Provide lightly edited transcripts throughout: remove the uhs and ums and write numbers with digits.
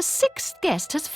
The sixth guest has...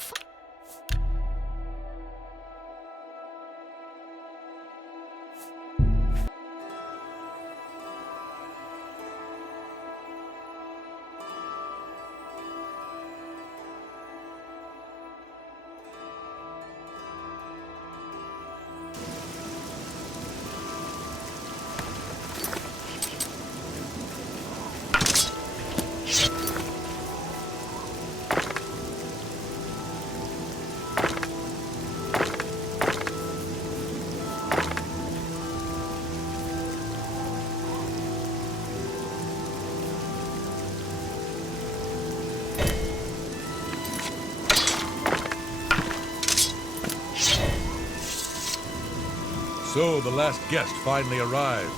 So the last guest finally arrives.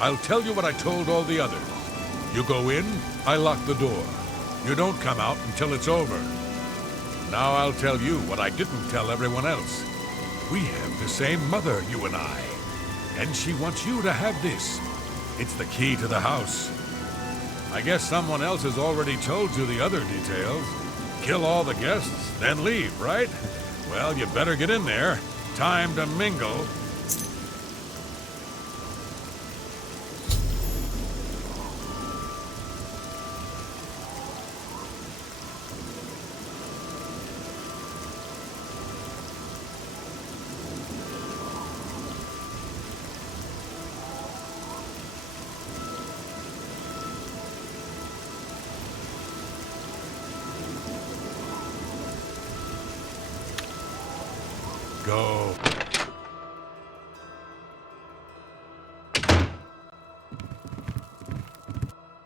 I'll tell you what I told all the others. You go in, I lock the door. You don't come out until it's over. Now I'll tell you what I didn't tell everyone else. We have the same mother, you and I. And she wants you to have this. It's the key to the house. I guess someone else has already told you the other details. Kill all the guests, then leave, right? Well, you better get in there. Time to mingle. Go.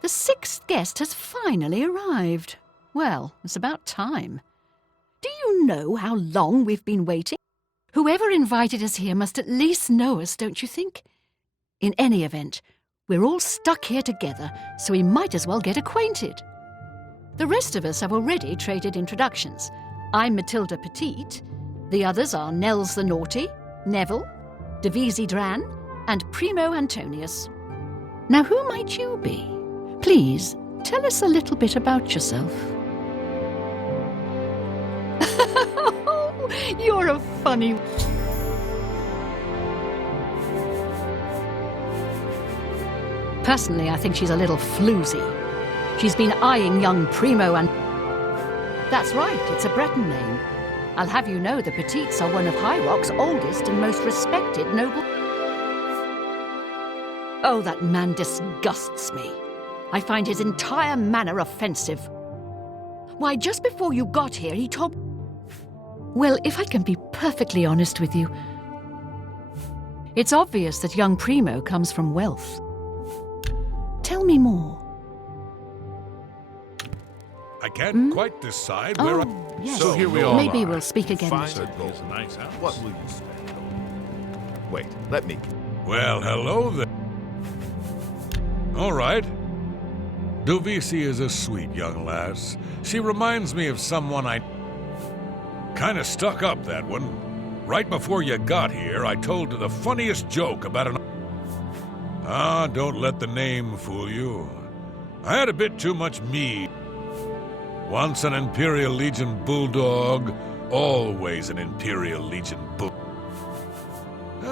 The sixth guest has finally arrived. Well, it's about time. Do you know how long we've been waiting? Whoever invited us here must at least know us, don't you think? In any event, we're all stuck here together, so we might as well get acquainted. The rest of us have already traded introductions. I'm Matilda Petite. The others are Nels the Naughty, Neville, Devisi Dran, and Primo Antonius. Now, who might you be? Please, tell us a little bit about yourself. You're a funny... Personally, I think she's a little floozy. She's been eyeing young Primo and... That's right, it's a Breton name. I'll have you know the Petites are one of High Rock's oldest and most respected noble... Oh, that man disgusts me. I find his entire manner offensive. Why, just before you got here, he told... Well, if I can be perfectly honest with you, it's obvious that young Primo comes from wealth. Tell me more. I can't quite decide where Yes. So here we are. Maybe we'll speak again. Fine. It's a nice house. What will you spend? Wait, let me... Well, hello there. All right. Devisi is a sweet young lass. She reminds me of someone I... Kinda stuck up, that one. Right before you got here, I told her the funniest joke about an... Ah, don't let the name fool you. I had a bit too much mead. Once an Imperial Legion bulldog, always an Imperial Legion bull...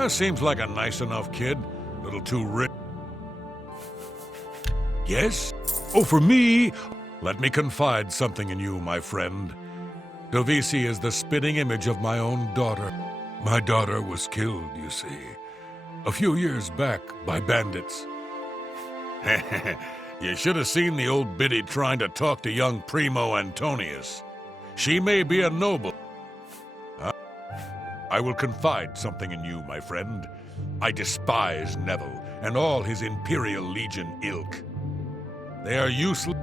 Seems like a nice enough kid. Little too rich. Yes? Oh, for me? Let me confide something in you, my friend. Devisi is the spitting image of my own daughter. My daughter was killed, you see, a few years back by bandits. You should have seen the old biddy trying to talk to young Primo Antonius. She may be a noble. I will confide something in you, my friend. I despise Neville and all his Imperial Legion ilk. They are useless.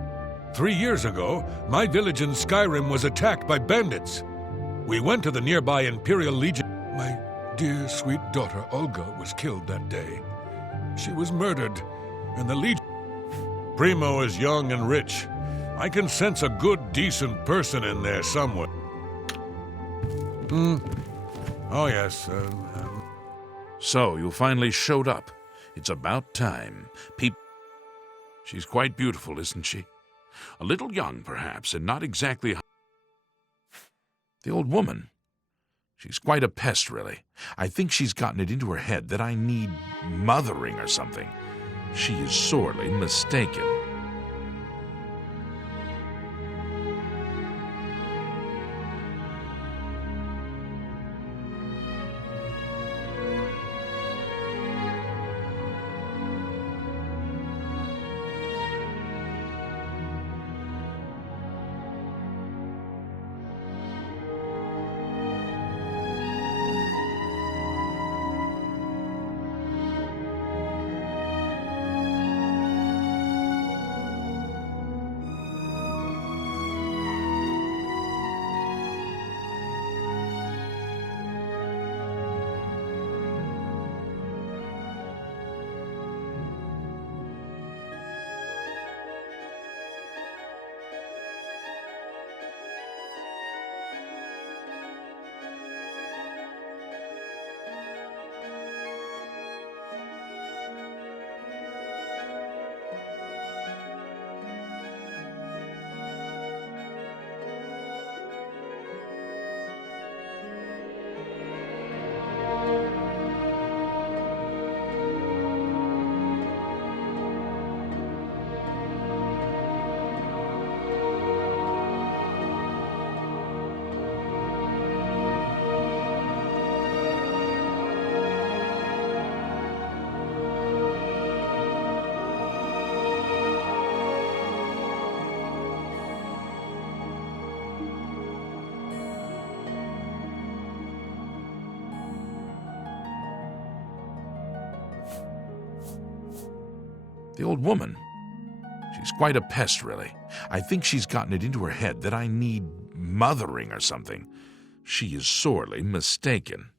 3 years ago, my village in Skyrim was attacked by bandits. We went to the nearby Imperial Legion. My dear, sweet daughter, Olga, was killed that day. She was murdered, and the Legion... Primo is young and rich. I can sense a good, decent person in there somewhere. Oh, yes. So, you finally showed up. It's about time. She's quite beautiful, isn't she? A little young, perhaps, and not exactly... The old woman. She's quite a pest, really. I think she's gotten it into her head that I need mothering or something. She is sorely mistaken. The old woman. She's quite a pest, really. I think she's gotten it into her head that I need mothering or something. She is sorely mistaken.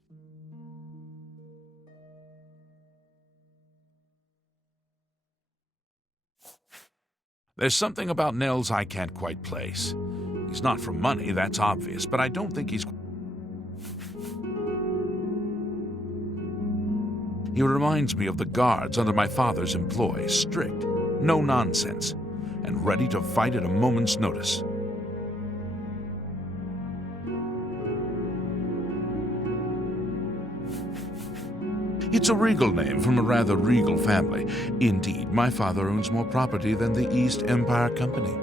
There's something about Nels I can't quite place. He's not for money, that's obvious, but I don't think he's... He reminds me of the guards under my father's employ, strict, no nonsense, and ready to fight at a moment's notice. It's a regal name from a rather regal family. Indeed, my father owns more property than the East Empire Company.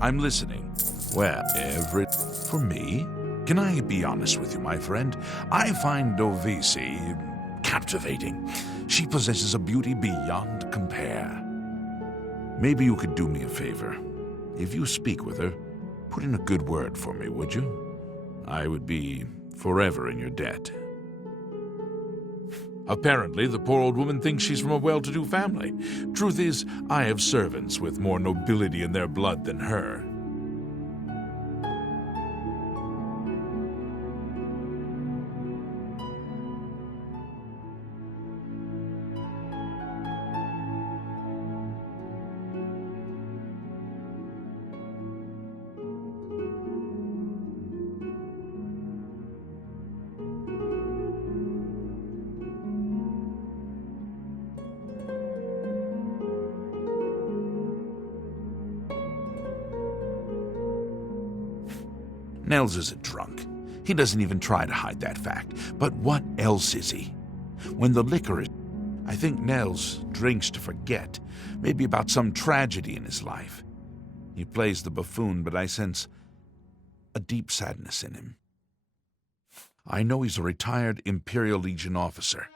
I'm listening. Well, for me? Can I be honest with you, my friend? I find Dovisi captivating. She possesses a beauty beyond compare. Maybe you could do me a favor. If you speak with her, put in a good word for me, would you? I would be forever in your debt. Apparently, the poor old woman thinks she's from a well-to-do family. Truth is, I have servants with more nobility in their blood than her. Nels isn't drunk. He doesn't even try to hide that fact. But what else is he? When the liquor is... I think Nels drinks to forget, maybe about some tragedy in his life. He plays the buffoon, but I sense a deep sadness in him. I know he's a retired Imperial Legion officer.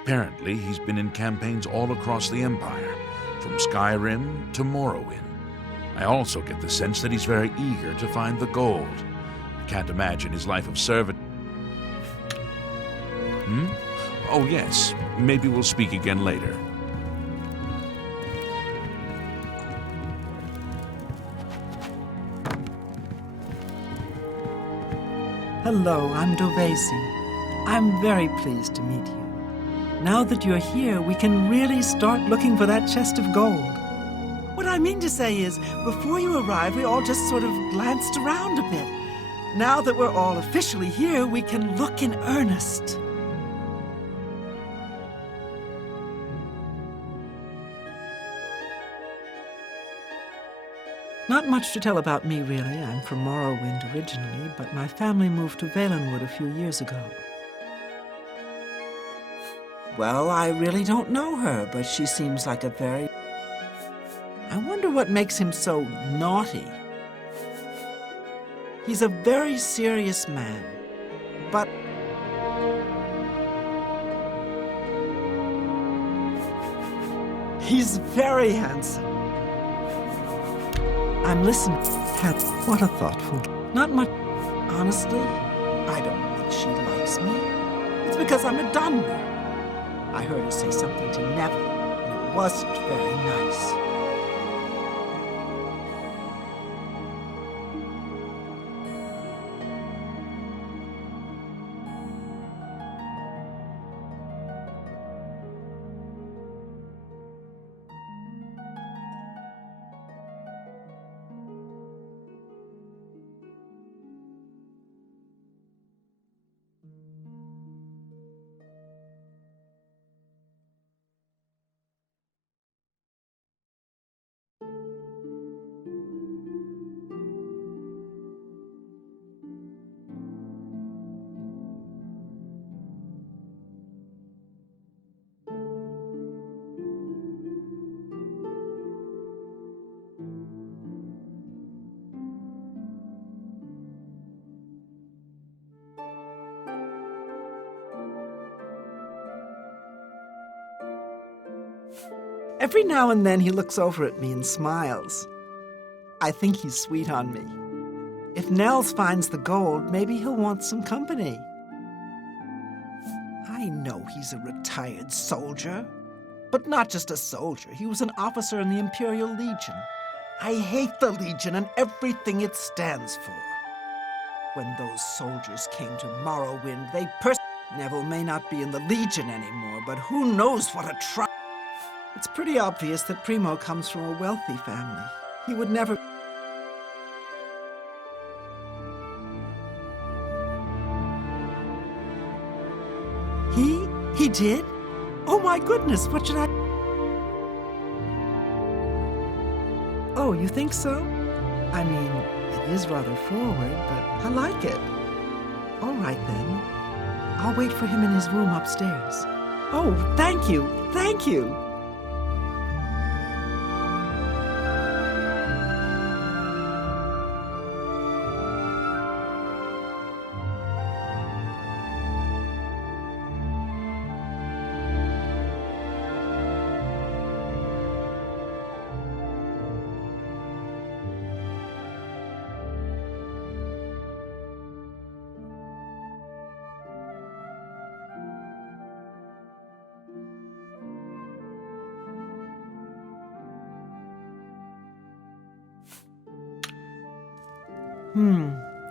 Apparently, he's been in campaigns all across the Empire, from Skyrim to Morrowind. I also get the sense that he's very eager to find the gold. I can't imagine his life of service. Oh, yes. Maybe we'll speak again later. Hello, I'm Dovesi. I'm very pleased to meet you. Now that you're here, we can really start looking for that chest of gold. What I mean to say is, before you arrived, we all just sort of glanced around a bit. Now that we're all officially here, we can look in earnest. Not much to tell about me, really. I'm from Morrowind originally, but my family moved to Valenwood a few years ago. Well, I really don't know her, but she seems like a very... I wonder what makes him so naughty. He's a very serious man, but... he's very handsome. I'm listening. What a thoughtful... Not much... Honestly, I don't think she likes me. It's because I'm a Dunmer. I heard her say something to Neville, and it wasn't very nice. Every now and then he looks over at me and smiles. I think he's sweet on me. If Nels finds the gold, maybe he'll want some company. I know he's a retired soldier, but not just a soldier. He was an officer in the Imperial Legion. I hate the Legion and everything it stands for. When those soldiers came to Morrowind, they Neville may not be in the Legion anymore, but who knows what a It's pretty obvious that Primo comes from a wealthy family. He would never... He did? Oh my goodness, what should I... Oh, you think so? I mean, it is rather forward, but I like it. All right then. I'll wait for him in his room upstairs. Oh, thank you, thank you.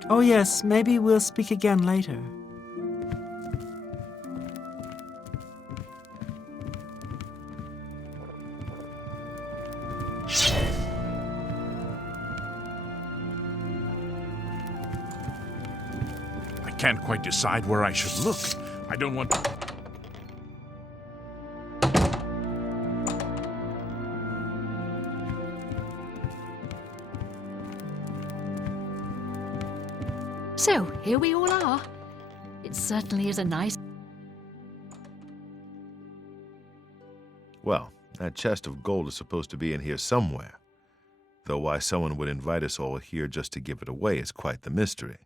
Oh yes, maybe we'll speak again later. I can't quite decide where I should look. I don't want... So, here we all are. It certainly is a nice... Well, that chest of gold is supposed to be in here somewhere. Though why someone would invite us all here just to give it away is quite the mystery.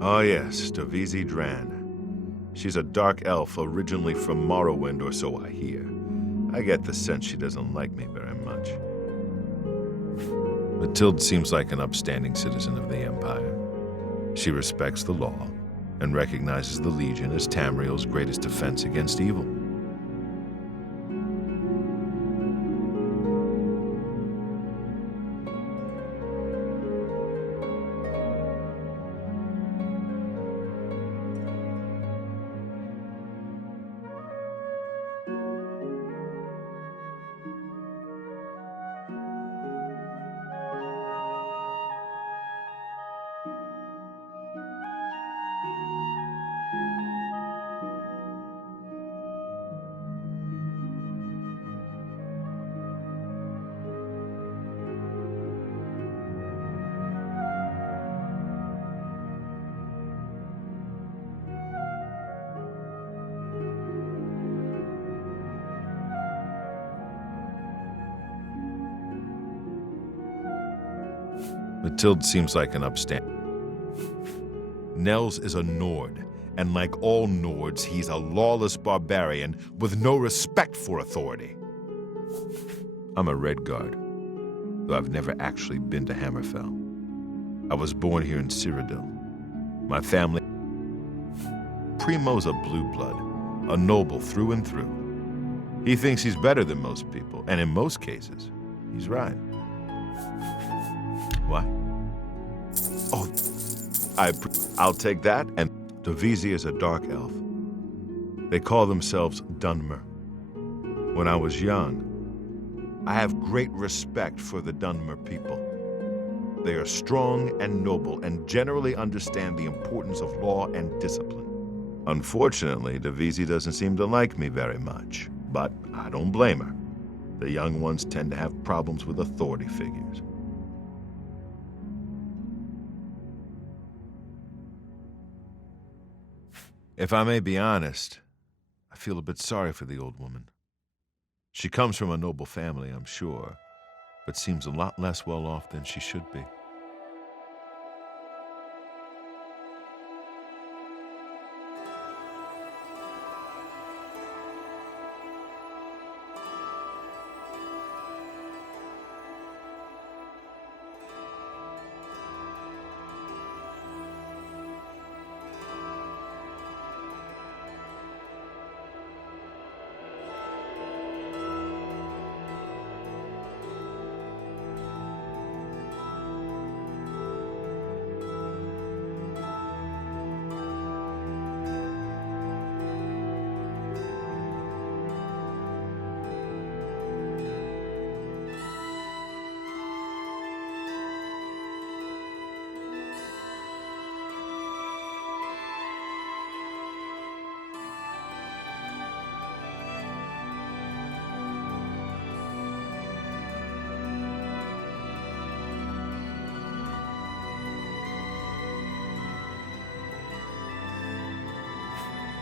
Oh yes, Dovesi Dran. She's a dark elf originally from Morrowind, or so I hear. I get the sense she doesn't like me very much. Mathilde seems like an upstanding citizen of the Empire. She respects the law and recognizes the Legion as Tamriel's greatest defense against evil. Matilde seems like an upstanding. Nels is a Nord, and like all Nords, he's a lawless barbarian with no respect for authority. I'm a Red Guard, though I've never actually been to Hammerfell. I was born here in Cyrodiil. My family... Primo's a blue blood, a noble through and through. He thinks he's better than most people, and in most cases, he's right. What? Oh, I'll take that, and Dovizzi is a dark elf. They call themselves Dunmer. When I was young, I have great respect for the Dunmer people. They are strong and noble and generally understand the importance of law and discipline. Unfortunately, Dovizzi doesn't seem to like me very much, but I don't blame her. The young ones tend to have problems with authority figures. If I may be honest, I feel a bit sorry for the old woman. She comes from a noble family, I'm sure, but seems a lot less well off than she should be.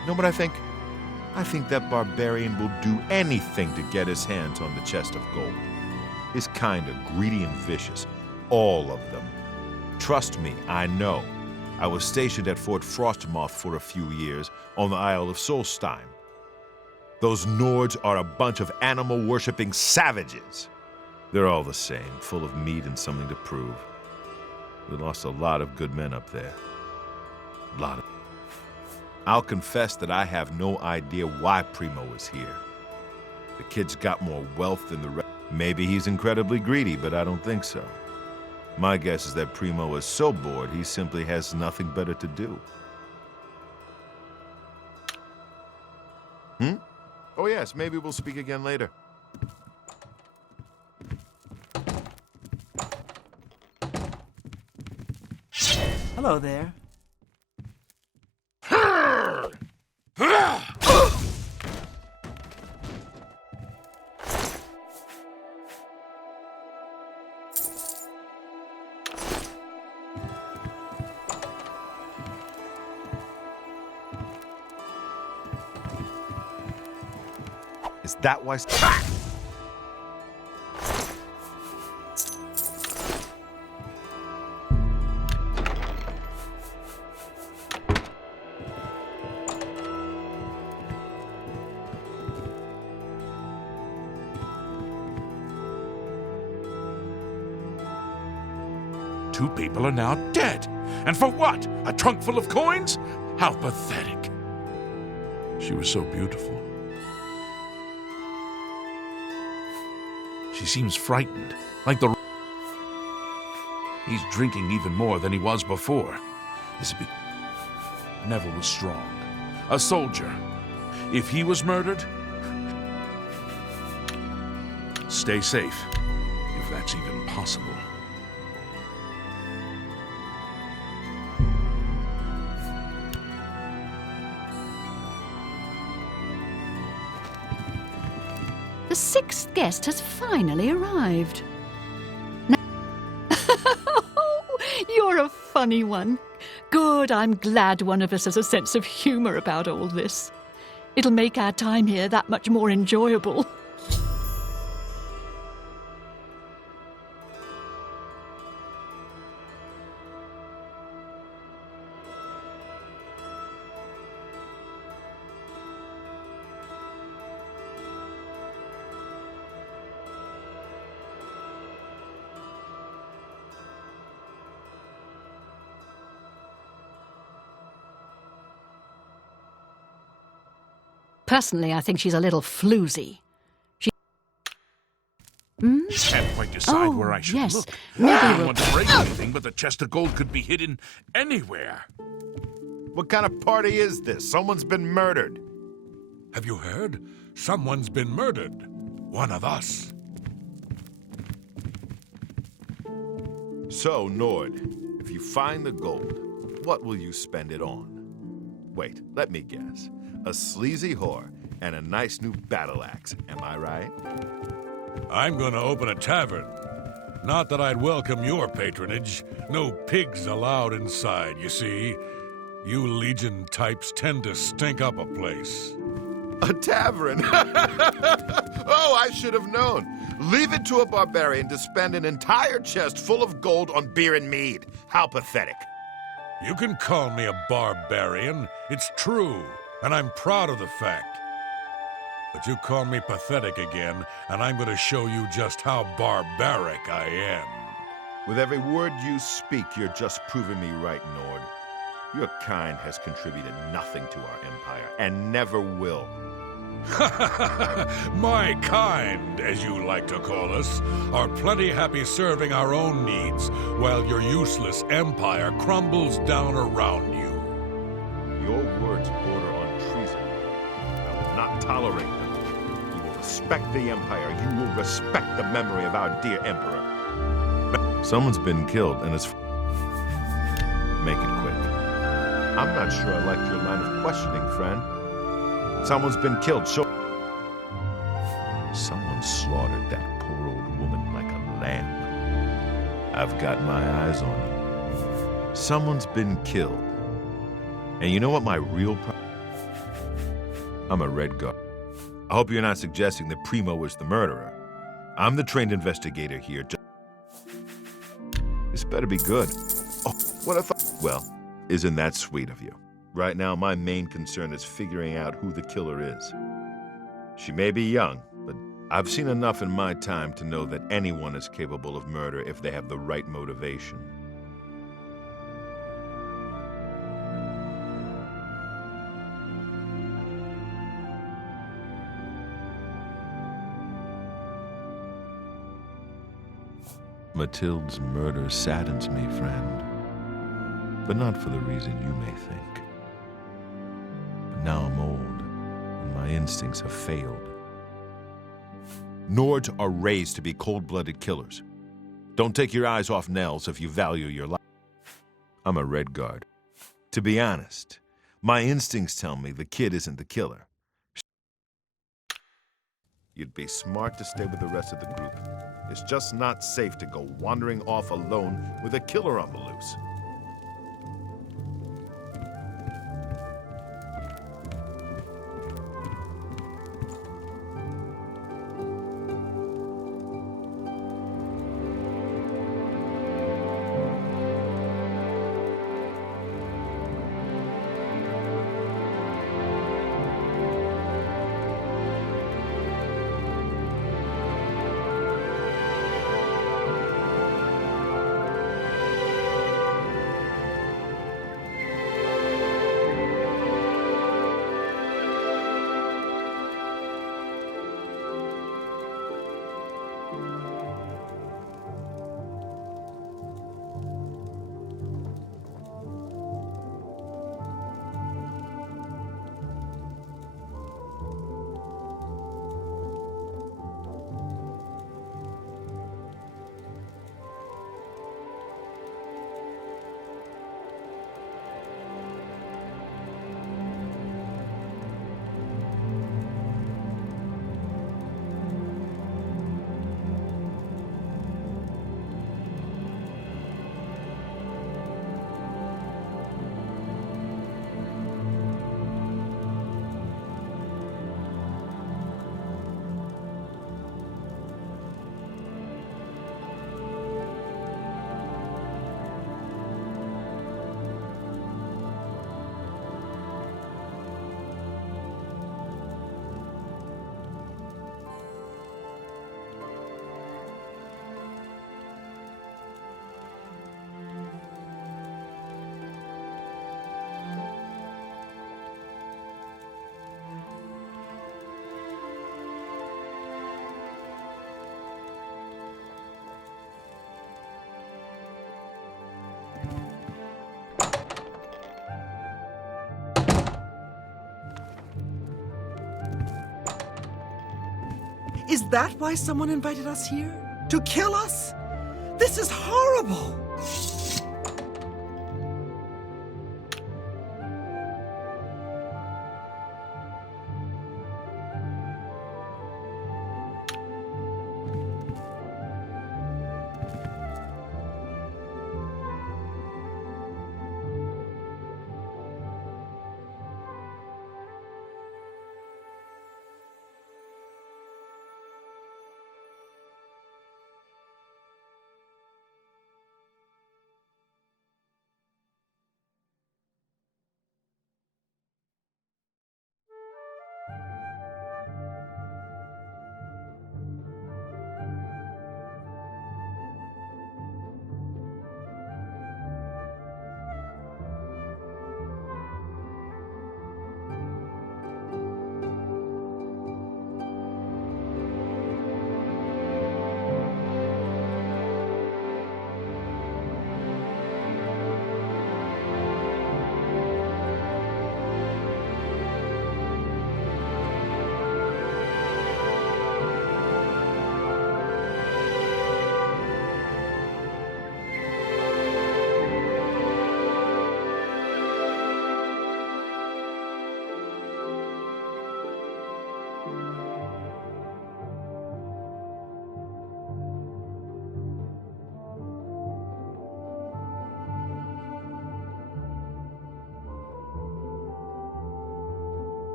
You know what I think? I think that barbarian will do anything to get his hands on the chest of gold. His kind are greedy and vicious. All of them. Trust me, I know. I was stationed at Fort Frostmoth for a few years on the Isle of Solstheim. Those Nords are a bunch of animal-worshipping savages. They're all the same, full of meat and something to prove. We lost a lot of good men up there. A lot of... I'll confess that I have no idea why Primo is here. The kid's got more wealth than the rest. Maybe he's incredibly greedy, but I don't think so. My guess is that Primo is so bored he simply has nothing better to do. Oh yes, maybe we'll speak again later. Hello there. Is that why... Two people are now dead. And for what? A trunk full of coins? How pathetic. She was so beautiful. She seems frightened, like the... He's drinking even more than he was before. Is it Neville was strong. A soldier. If he was murdered... Stay safe, if that's even possible. The sixth guest has finally arrived. You're a funny one. Good, I'm glad one of us has a sense of humor about all this. It'll make our time here that much more enjoyable. Personally, I think she's a little floozy. Can't quite decide where I should yes. look. Maybe I don't we'll- want to break anything, but the chest of gold could be hidden anywhere. What kind of party is this? Someone's been murdered. Have you heard? Someone's been murdered. One of us. So, Nord, if you find the gold, what will you spend it on? Wait, let me guess. A sleazy whore and a nice new battle axe, am I right? I'm gonna open a tavern. Not that I'd welcome your patronage. No pigs allowed inside, you see. You Legion types tend to stink up a place. A tavern? Oh, I should have known. Leave it to a barbarian to spend an entire chest full of gold on beer and mead. How pathetic. You can call me a barbarian. It's true, and I'm proud of the fact. But you call me pathetic again, and I'm going to show you just how barbaric I am. With every word you speak, you're just proving me right, Nord. Your kind has contributed nothing to our empire, and never will. My kind, as you like to call us, are plenty happy serving our own needs, while your useless empire crumbles down around you. Your words border on treason. I will not tolerate them. You will respect the empire. You will respect the memory of our dear emperor. Someone's been killed, and it's... Make it quick. I'm not sure I like your line of questioning, friend. Someone's been killed. Someone slaughtered that poor old woman like a lamb. I've got my eyes on you. Someone's been killed. And you know what my real problem? I'm a Red Guard. I hope you're not suggesting that Primo is the murderer. I'm the trained investigator here. This better be good. Oh, what if Well, isn't that sweet of you? Right now, my main concern is figuring out who the killer is. She may be young, but I've seen enough in my time to know that anyone is capable of murder if they have the right motivation. Mathilde's murder saddens me, friend. But not for the reason you may think. But now I'm old, and my instincts have failed. Nords are raised to be cold-blooded killers. Don't take your eyes off Nels if you value your life. I'm a Red Guard. To be honest, my instincts tell me the kid isn't the killer. You'd be smart to stay with the rest of the group. It's just not safe to go wandering off alone with a killer on the loose. Is that why someone invited us here? To kill us? This is horrible!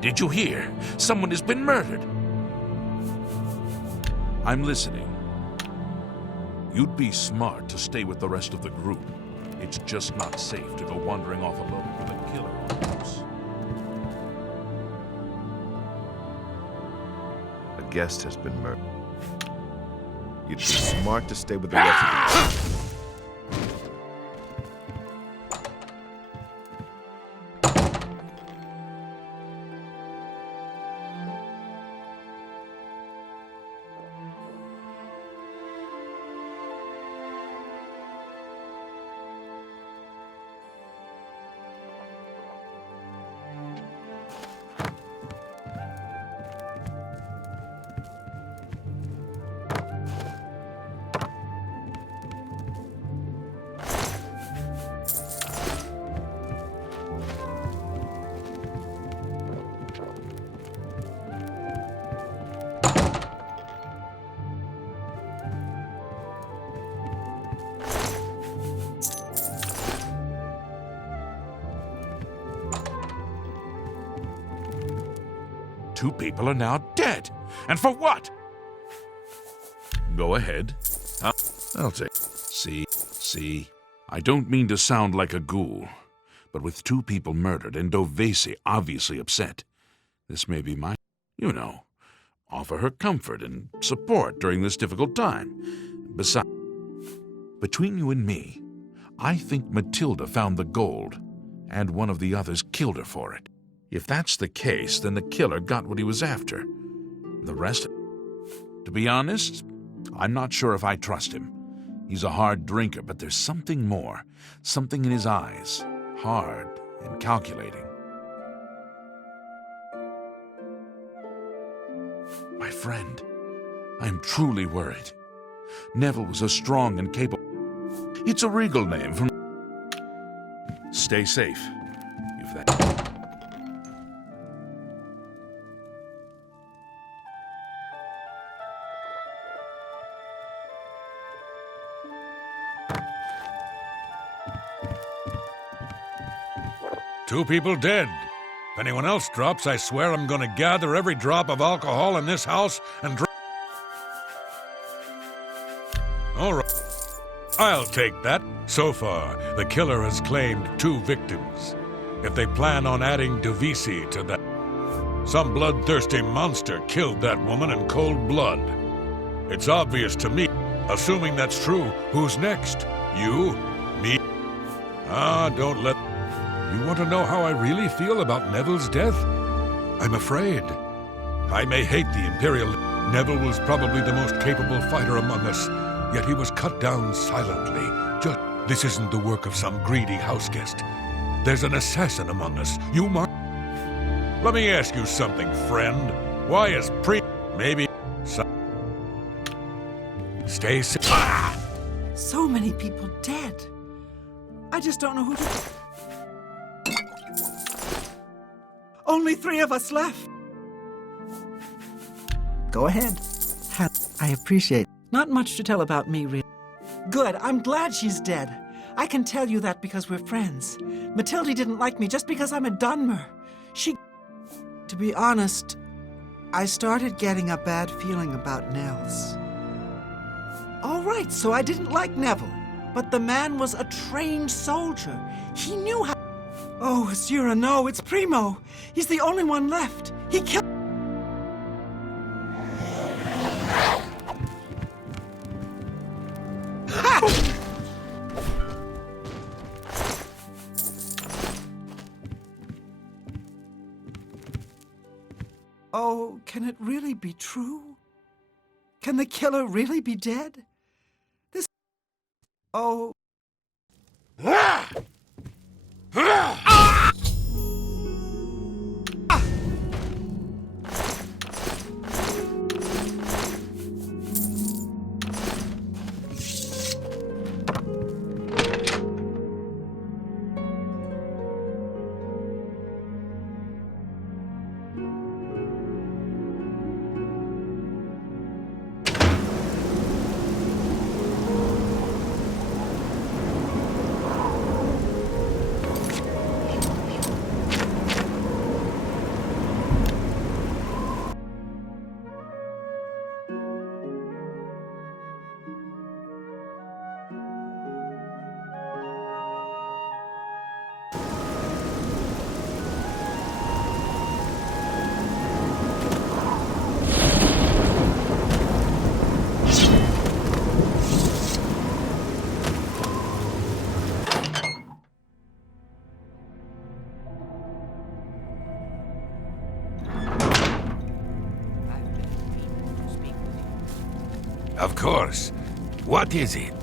Did you hear? Someone has been murdered. I'm listening. You'd be smart to stay with the rest of the group. It's just not safe to go wandering off alone with a killer on loose. A guest has been murdered. You'd be smart to stay with the rest of the group. Two people are now dead. And for what? Go ahead. I'll take. See. I don't mean to sound like a ghoul, but with two people murdered and Dovesi obviously upset, this may be my, offer her comfort and support during this difficult time. Besides, between you and me, I think Matilda found the gold, and one of the others killed her for it. If that's the case, then the killer got what he was after. The rest, to be honest, I'm not sure if I trust him. He's a hard drinker, but there's something more, something in his eyes, hard and calculating. My friend, I am truly worried. Neville was a strong and capable. It's a regal name from. Stay safe. If that. Two people dead. If anyone else drops, I swear I'm gonna gather every drop of alcohol in this house and drink. All right. I'll take that. So far, the killer has claimed 2 victims. If they plan on adding Dovesi to that, some bloodthirsty monster killed that woman in cold blood. It's obvious to me. Assuming that's true, who's next? You? Me? Don't let... You want to know how I really feel about Neville's death? I'm afraid. I may hate the Imperial... Neville was probably the most capable fighter among us, yet he was cut down silently. This isn't the work of some greedy houseguest. There's an assassin among us. You must... Let me ask you something, friend. Why is Maybe... Stay safe. Ah! So many people dead. I just don't know who to... Only 3 of us left. Go ahead. I appreciate. Not much to tell about me, really. Good, I'm glad she's dead. I can tell you that because we're friends. Matilde didn't like me just because I'm a Dunmer. To be honest, I started getting a bad feeling about Nels. All right, so I didn't like Neville. But the man was a trained soldier. He knew how... Oh, Zira, no, it's Primo. He's the only one left. He killed... Oh, can it really be true? Can the killer really be dead? Oh. Of course. What is it?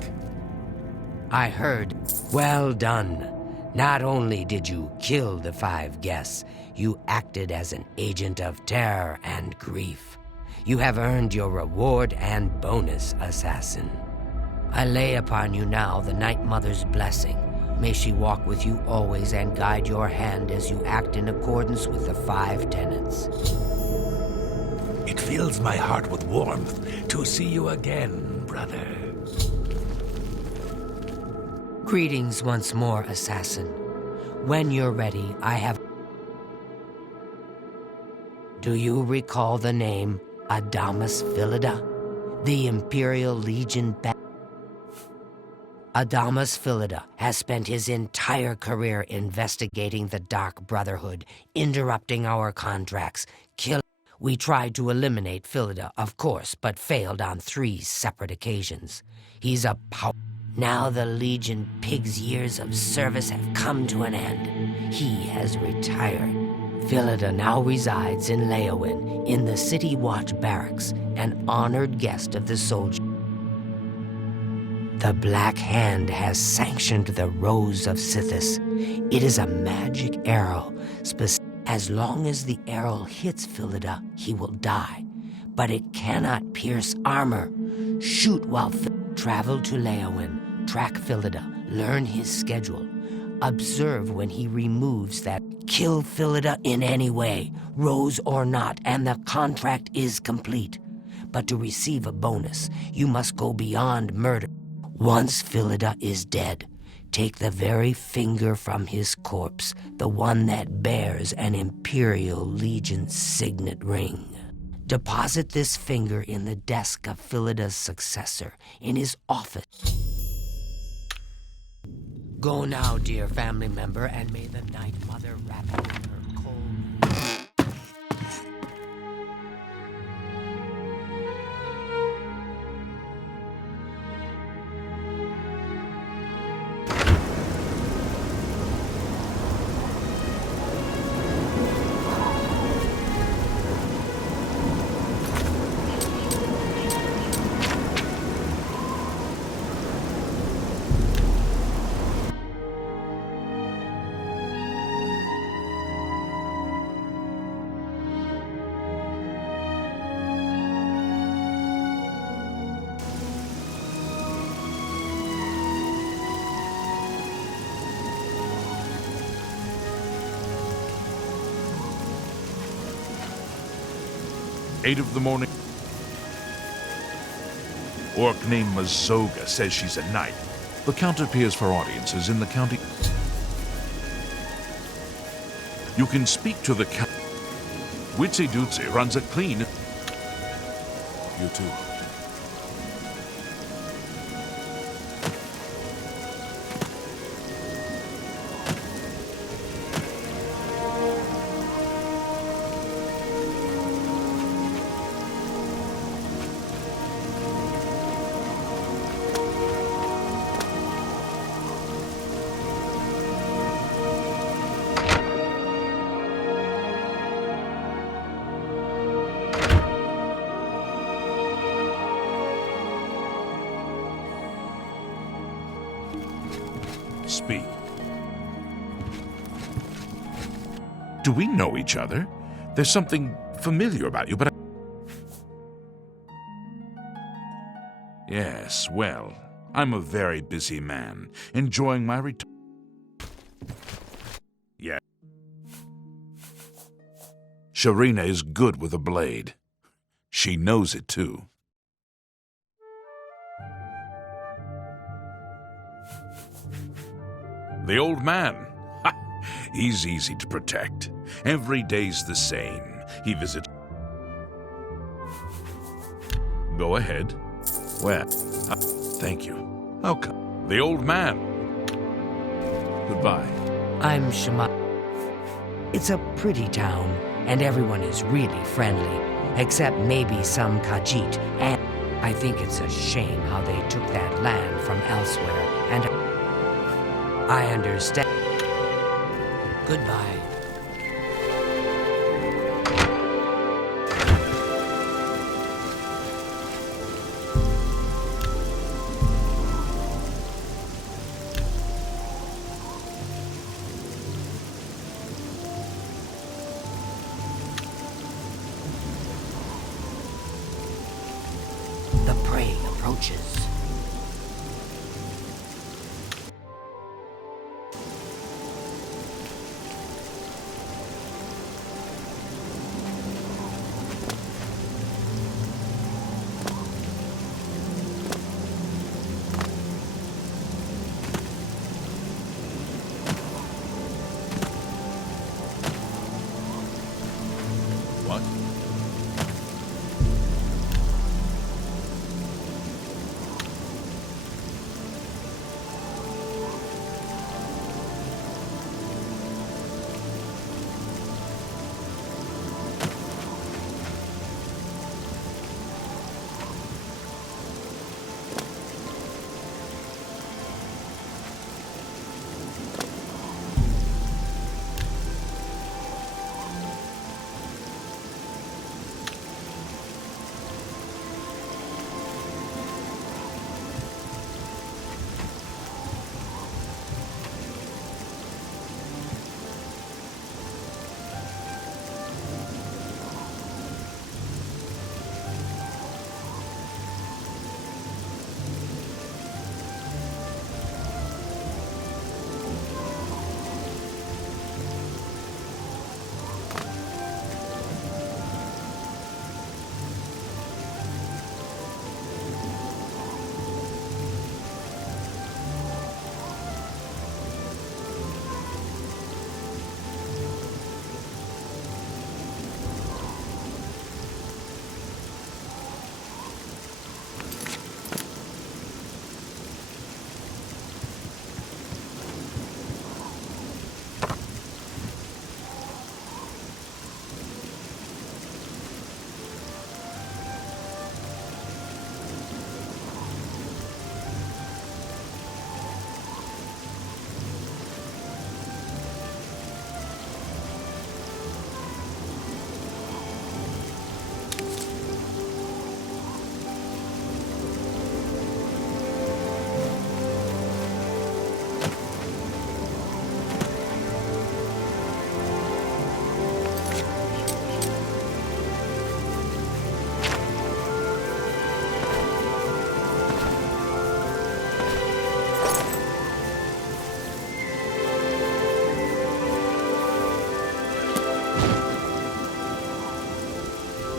I heard. Well done. Not only did you kill the 5 guests, you acted as an agent of terror and grief. You have earned your reward and bonus, assassin. I lay upon you now the Night Mother's blessing. May she walk with you always and guide your hand as you act in accordance with the 5 tenets. It fills my heart with warmth to see you again, brother. Greetings once more, assassin. When you're ready, I have... Do you recall the name Adamas Philida? The Imperial Legion Adamas Philida has spent his entire career investigating the Dark Brotherhood, interrupting our contracts, killing... We tried to eliminate Philida, of course, but failed on 3 separate occasions. He's a power... Now the Legion Pig's years of service have come to an end. He has retired. Philida now resides in Leowyn, in the City Watch Barracks, an honored guest of the soldier. The Black Hand has sanctioned the Rose of Sithis. It is a magic arrow. As long as the arrow hits Philida, he will die. But it cannot pierce armor. Shoot while travel to Leowyn, track Philida, learn his schedule. Observe when he removes that. Kill Philida in any way, Rose or not, and the contract is complete. But to receive a bonus, you must go beyond murder. Once Philida is dead, take the very finger from his corpse, the one that bears an Imperial Legion signet ring. Deposit this finger in the desk of Philida's successor, in his office. Go now, dear family member, and may the Night Mother wrap you in her cold... 8 of the morning. Orc named Mazoga says she's a knight. The count appears for audiences in the county. You can speak to the count. Witsy Dootsy runs a clean. You too. Speak. Do we know each other? There's something familiar about you, but Yes, well, I'm a very busy man, enjoying my retirement. Yeah. Sharina is good with a blade. She knows it, too. The old man. Ha! He's easy to protect. Every day's the same. He visits. Go ahead. Well, thank you. How come? The old man. Goodbye. I'm Shema. It's a pretty town, and everyone is really friendly, except maybe some Khajiit. And I think it's a shame how they took that land from elsewhere, and I understand. Goodbye. The prey approaches. What?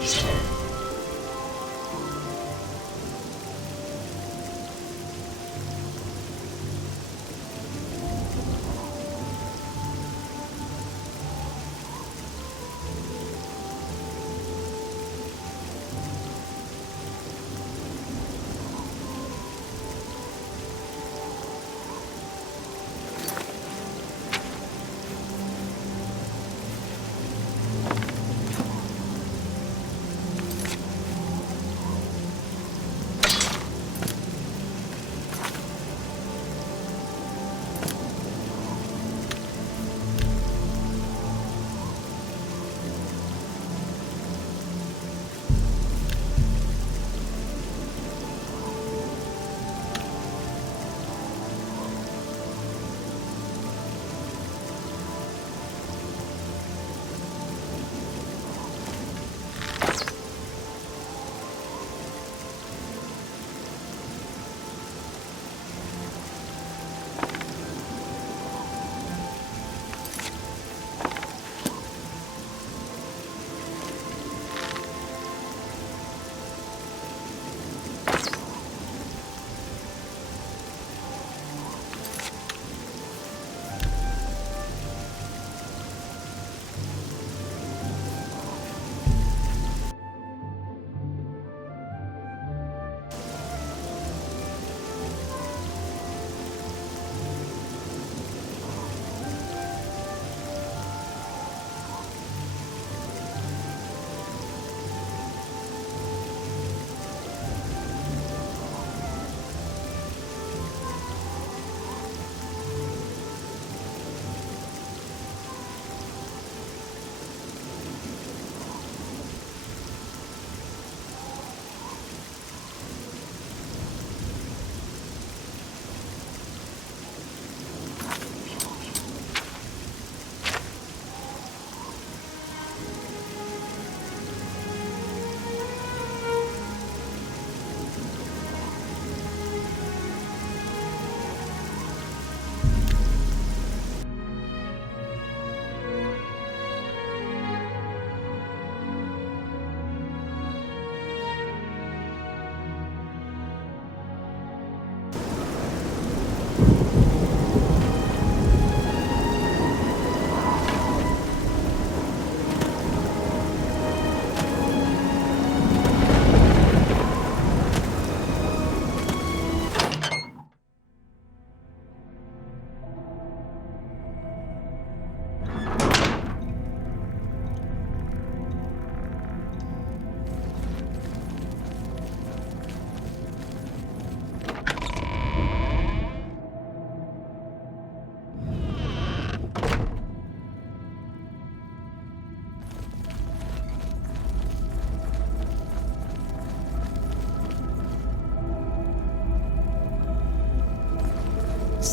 Shh.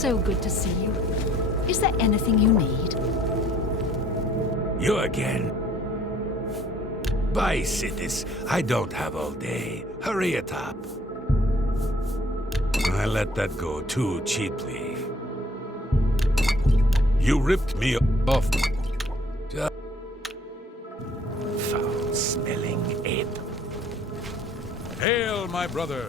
so good to see you. Is there anything you need? You again? Bye, Sithis. I don't have all day. Hurry it up. I let that go too cheaply. You ripped me off. Foul-smelling ape. Hail, my brother.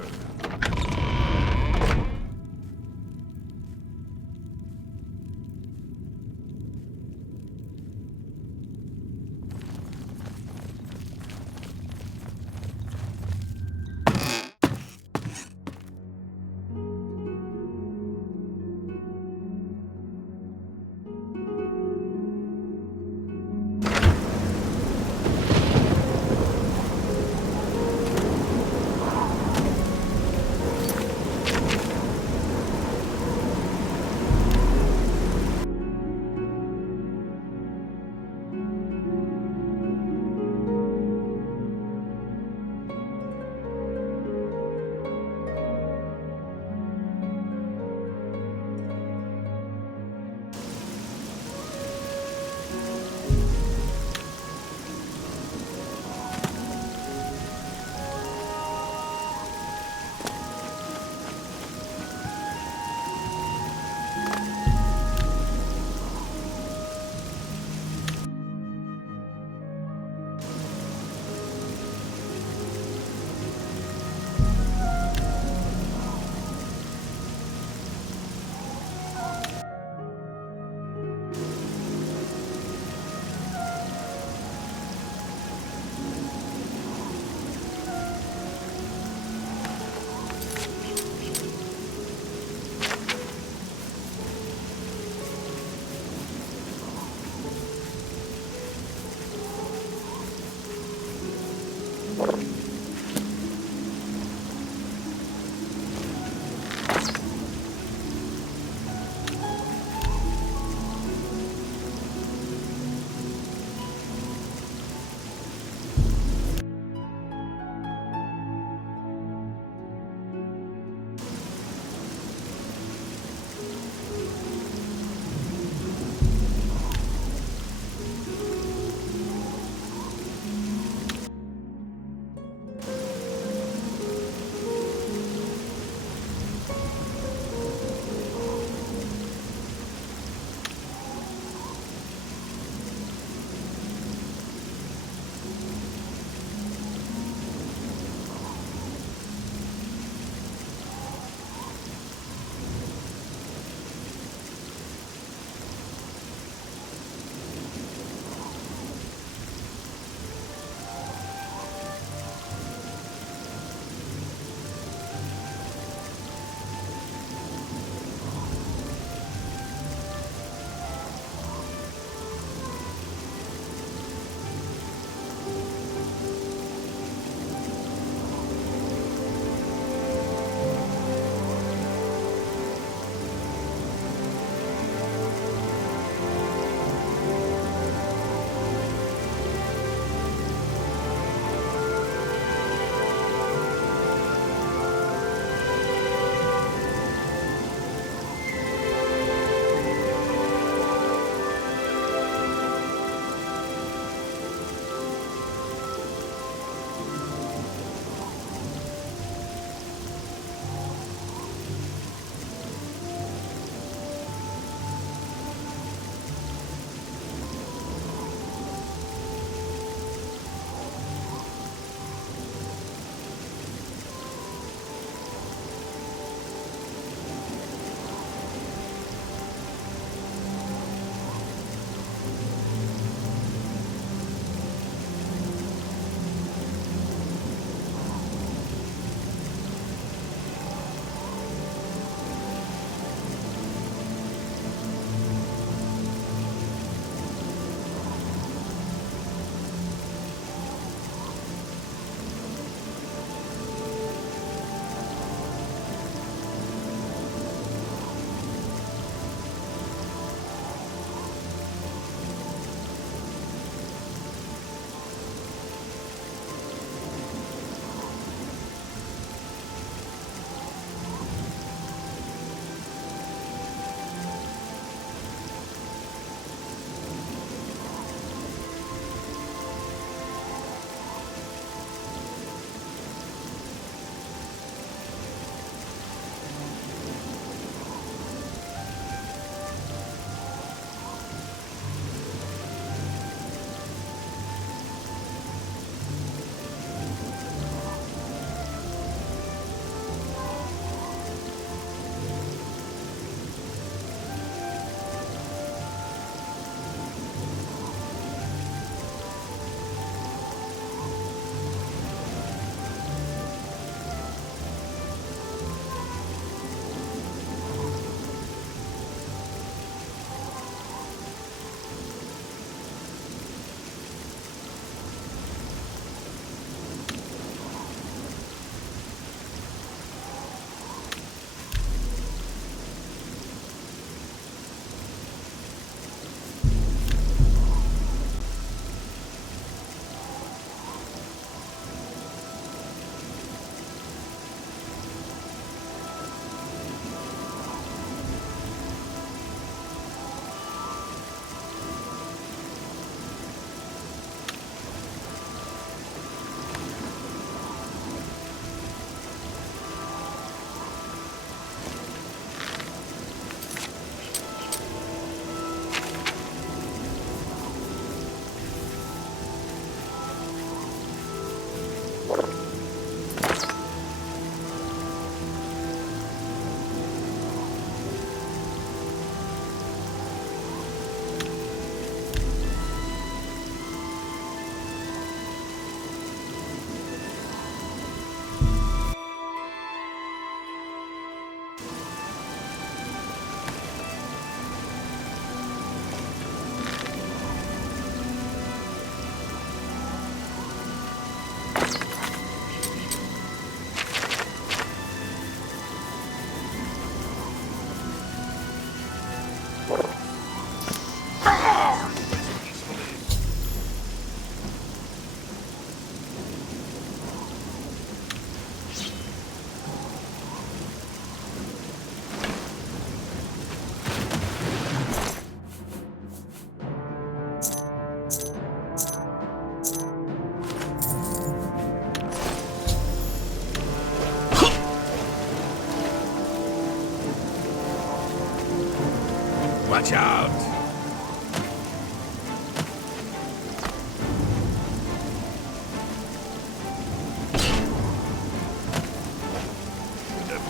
Watch out!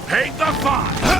Paint the fine!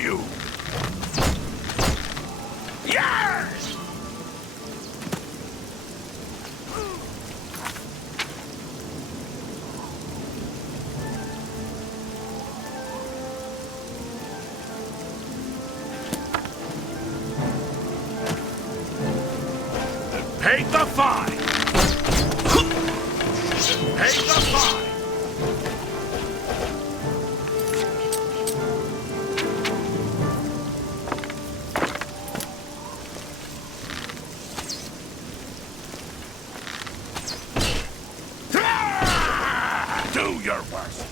You! Yes! Pay the fine! Pay the fine! Do your worst.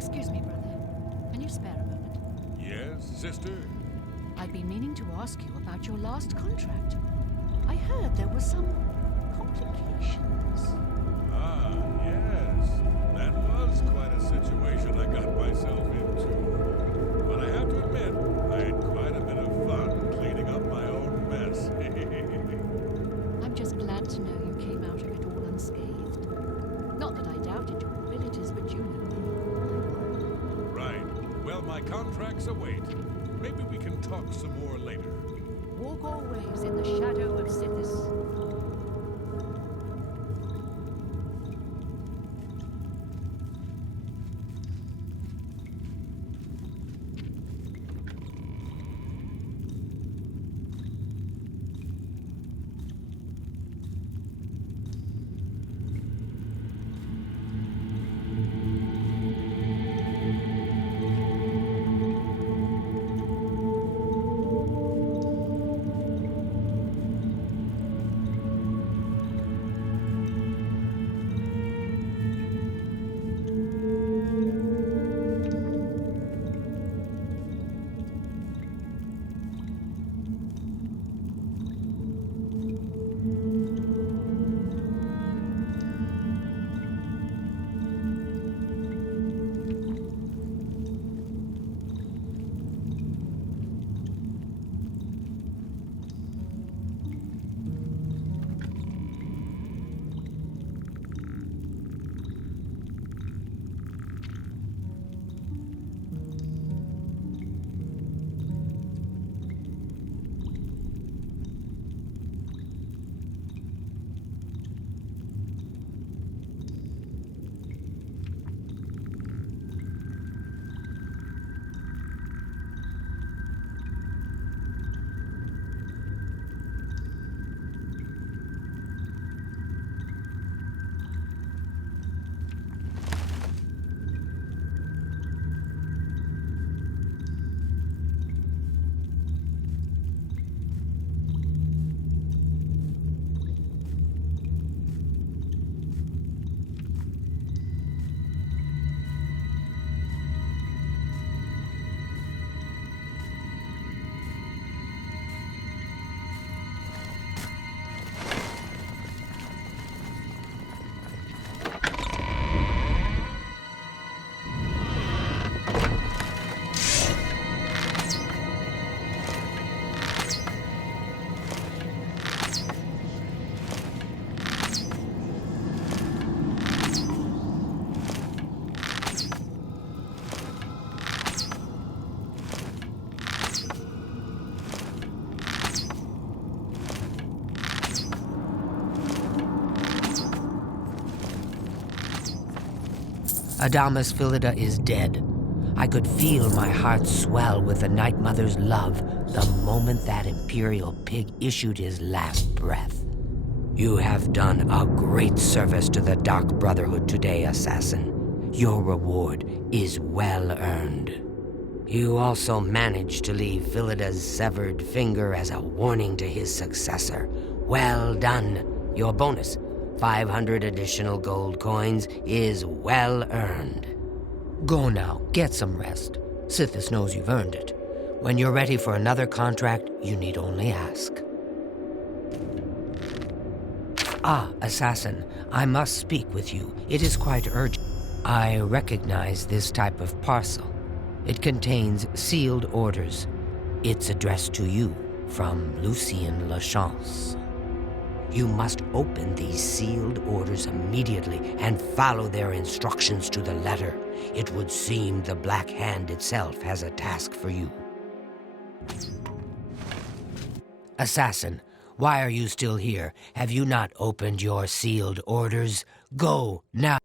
Excuse me, brother. Can you spare a moment? Yes, sister? I've been meaning to ask you about your last contract. I heard there were some complications. Ah, yes. That was quite a situation I got myself into. But I have to admit, I had quite a bit of fun cleaning up my own mess. I'm just glad to know you came out of it all unscathed. Not that I doubted your abilities, but you know me. Right. Well, my contracts await. Maybe we can talk some more later. Walk always in the shadow of Sithis. Adamas Philida is dead. I could feel my heart swell with the Night Mother's love the moment that Imperial pig issued his last breath. You have done a great service to the Dark Brotherhood today, Assassin. Your reward is well earned. You also managed to leave Philida's severed finger as a warning to his successor. Well done. Your bonus, 500 additional gold coins, is well earned. Go now, get some rest. Sithis knows you've earned it. When you're ready for another contract, you need only ask. Ah, Assassin, I must speak with you. It is quite urgent. I recognize this type of parcel. It contains sealed orders. It's addressed to you from Lucien Lachance. You must open these sealed orders immediately and follow their instructions to the letter. It would seem the Black Hand itself has a task for you. Assassin, why are you still here? Have you not opened your sealed orders? Go, now.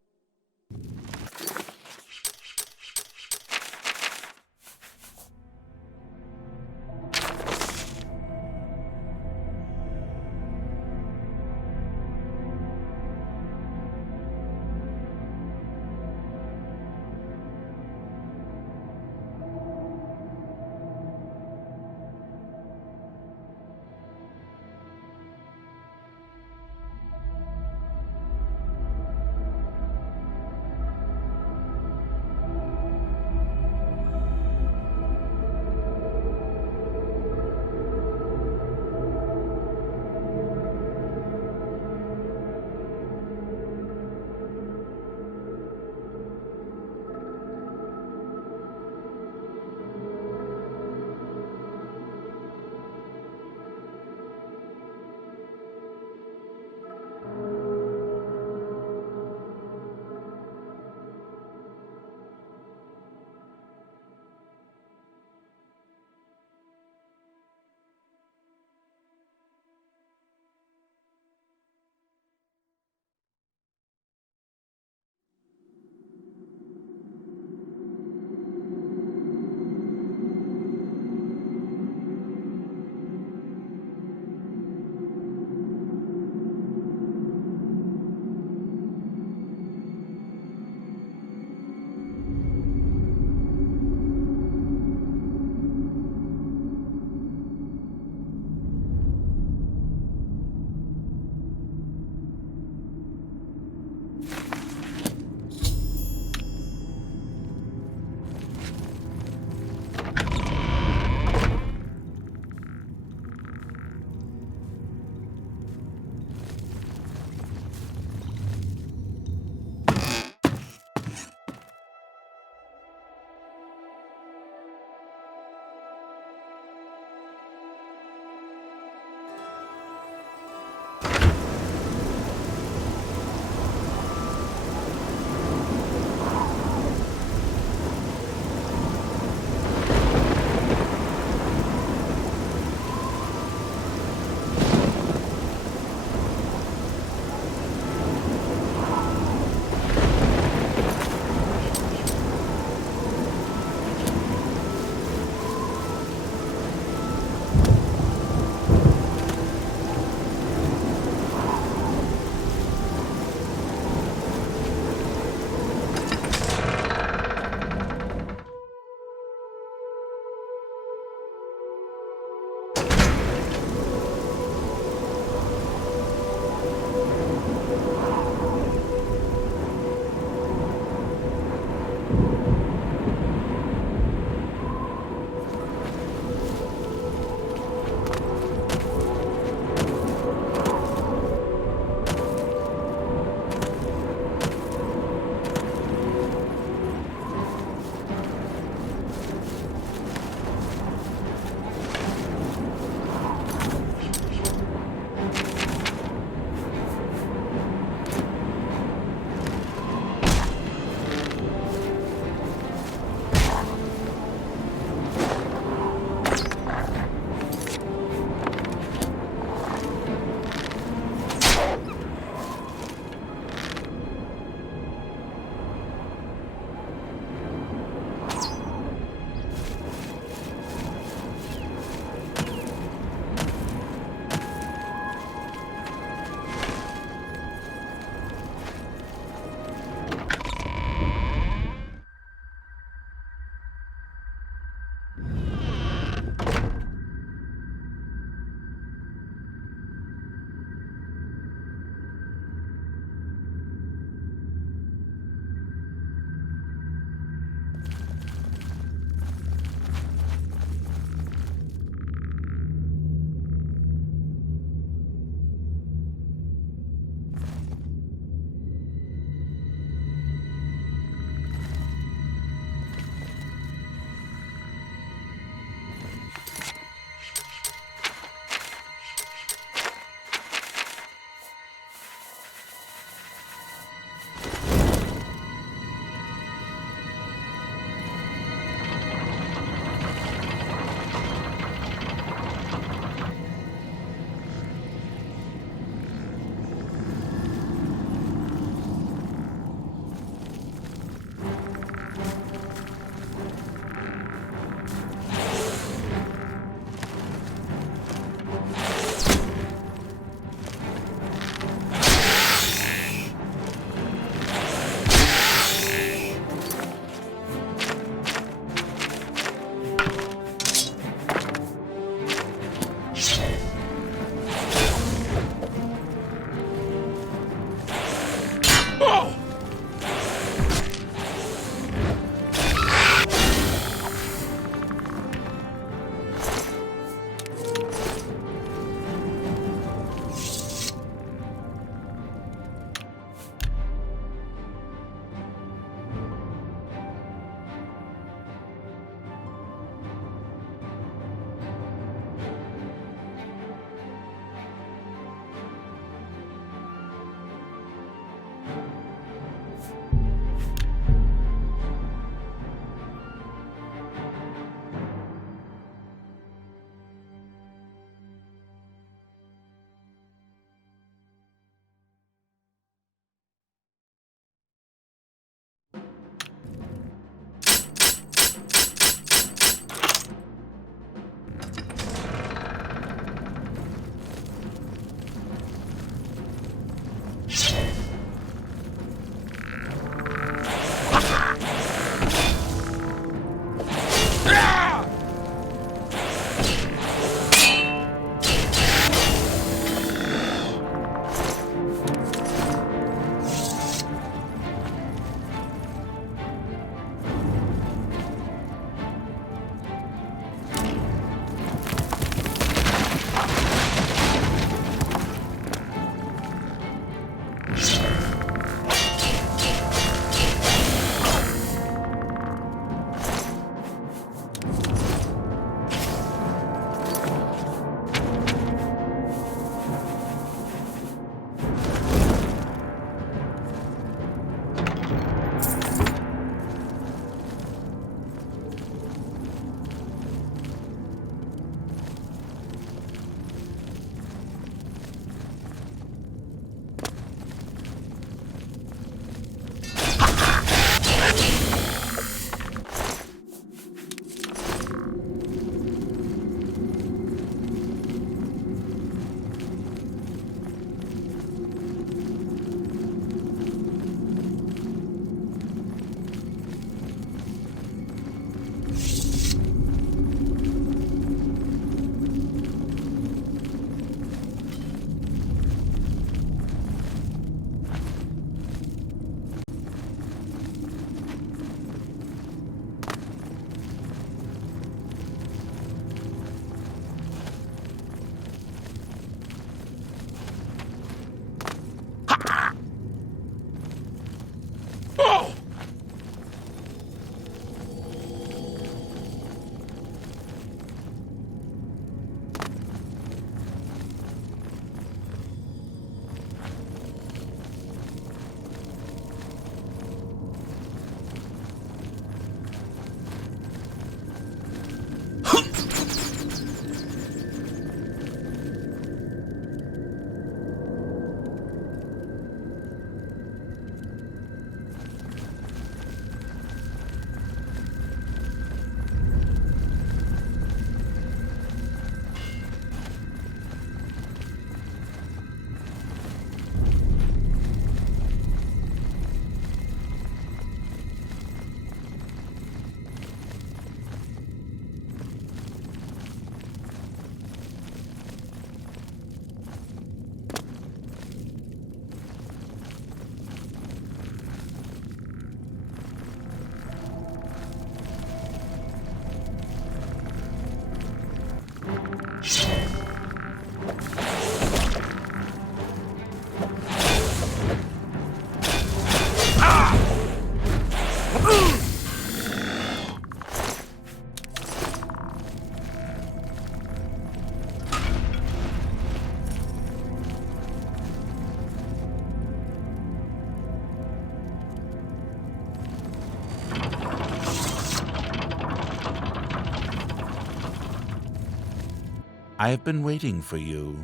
I have been waiting for you,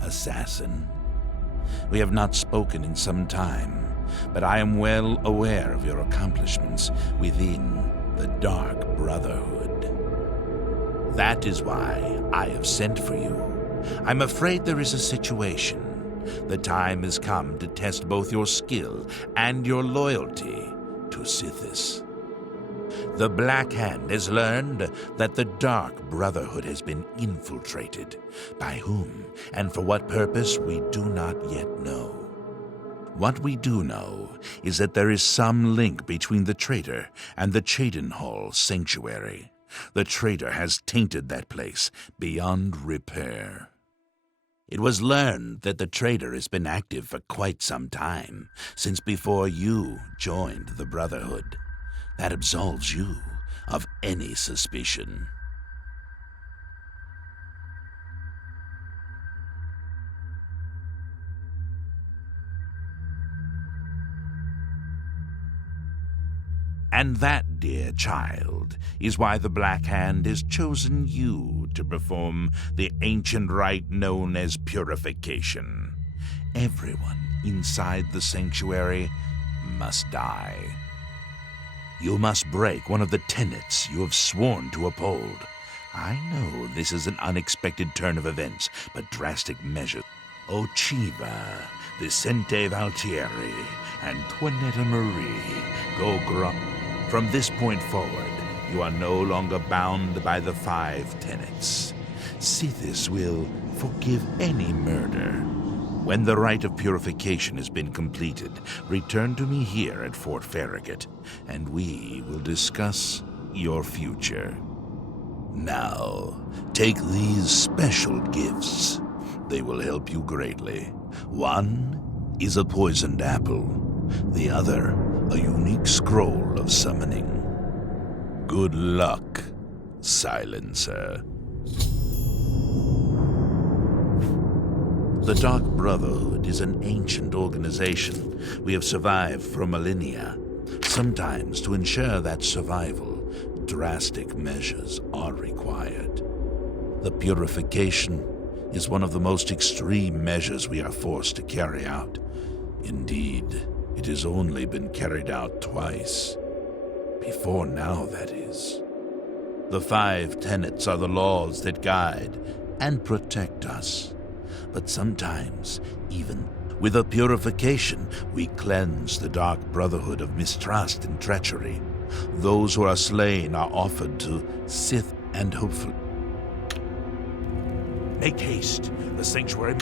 assassin. We have not spoken in some time, but I am well aware of your accomplishments within the Dark Brotherhood. That is why I have sent for you. I'm afraid there is a situation. The time has come to test both your skill and your loyalty to Sithis. The Black Hand has learned that the Dark Brotherhood has been infiltrated. By whom and for what purpose, we do not yet know. What we do know is that there is some link between the traitor and the Cheydinhal Sanctuary. The traitor has tainted that place beyond repair. It was learned that the traitor has been active for quite some time, since before you joined the Brotherhood. That absolves you of any suspicion. And that, dear child, is why the Black Hand has chosen you to perform the ancient rite known as purification. Everyone inside the sanctuary must die. You must break one of the tenets you have sworn to uphold. I know this is an unexpected turn of events, but drastic measures. Ochiva, Vicente Valtieri, Antoinetta Marie, Gogron. From this point forward, you are no longer bound by the 5 tenets. Sithis will forgive any murder. When the rite of purification has been completed, return to me here at Fort Farragut, and we will discuss your future. Now, take these special gifts. They will help you greatly. One is a poisoned apple. The other, a unique scroll of summoning. Good luck, Silencer. The Dark Brotherhood is an ancient organization. We have survived for millennia. Sometimes, to ensure that survival, drastic measures are required. The purification is one of the most extreme measures we are forced to carry out. Indeed, it has only been carried out twice. Before now, that is. The 5 tenets are the laws that guide and protect us. But sometimes, even with a purification, we cleanse the Dark Brotherhood of mistrust and treachery. Those who are slain are offered to Sith and hopefully. Make haste, the sanctuary.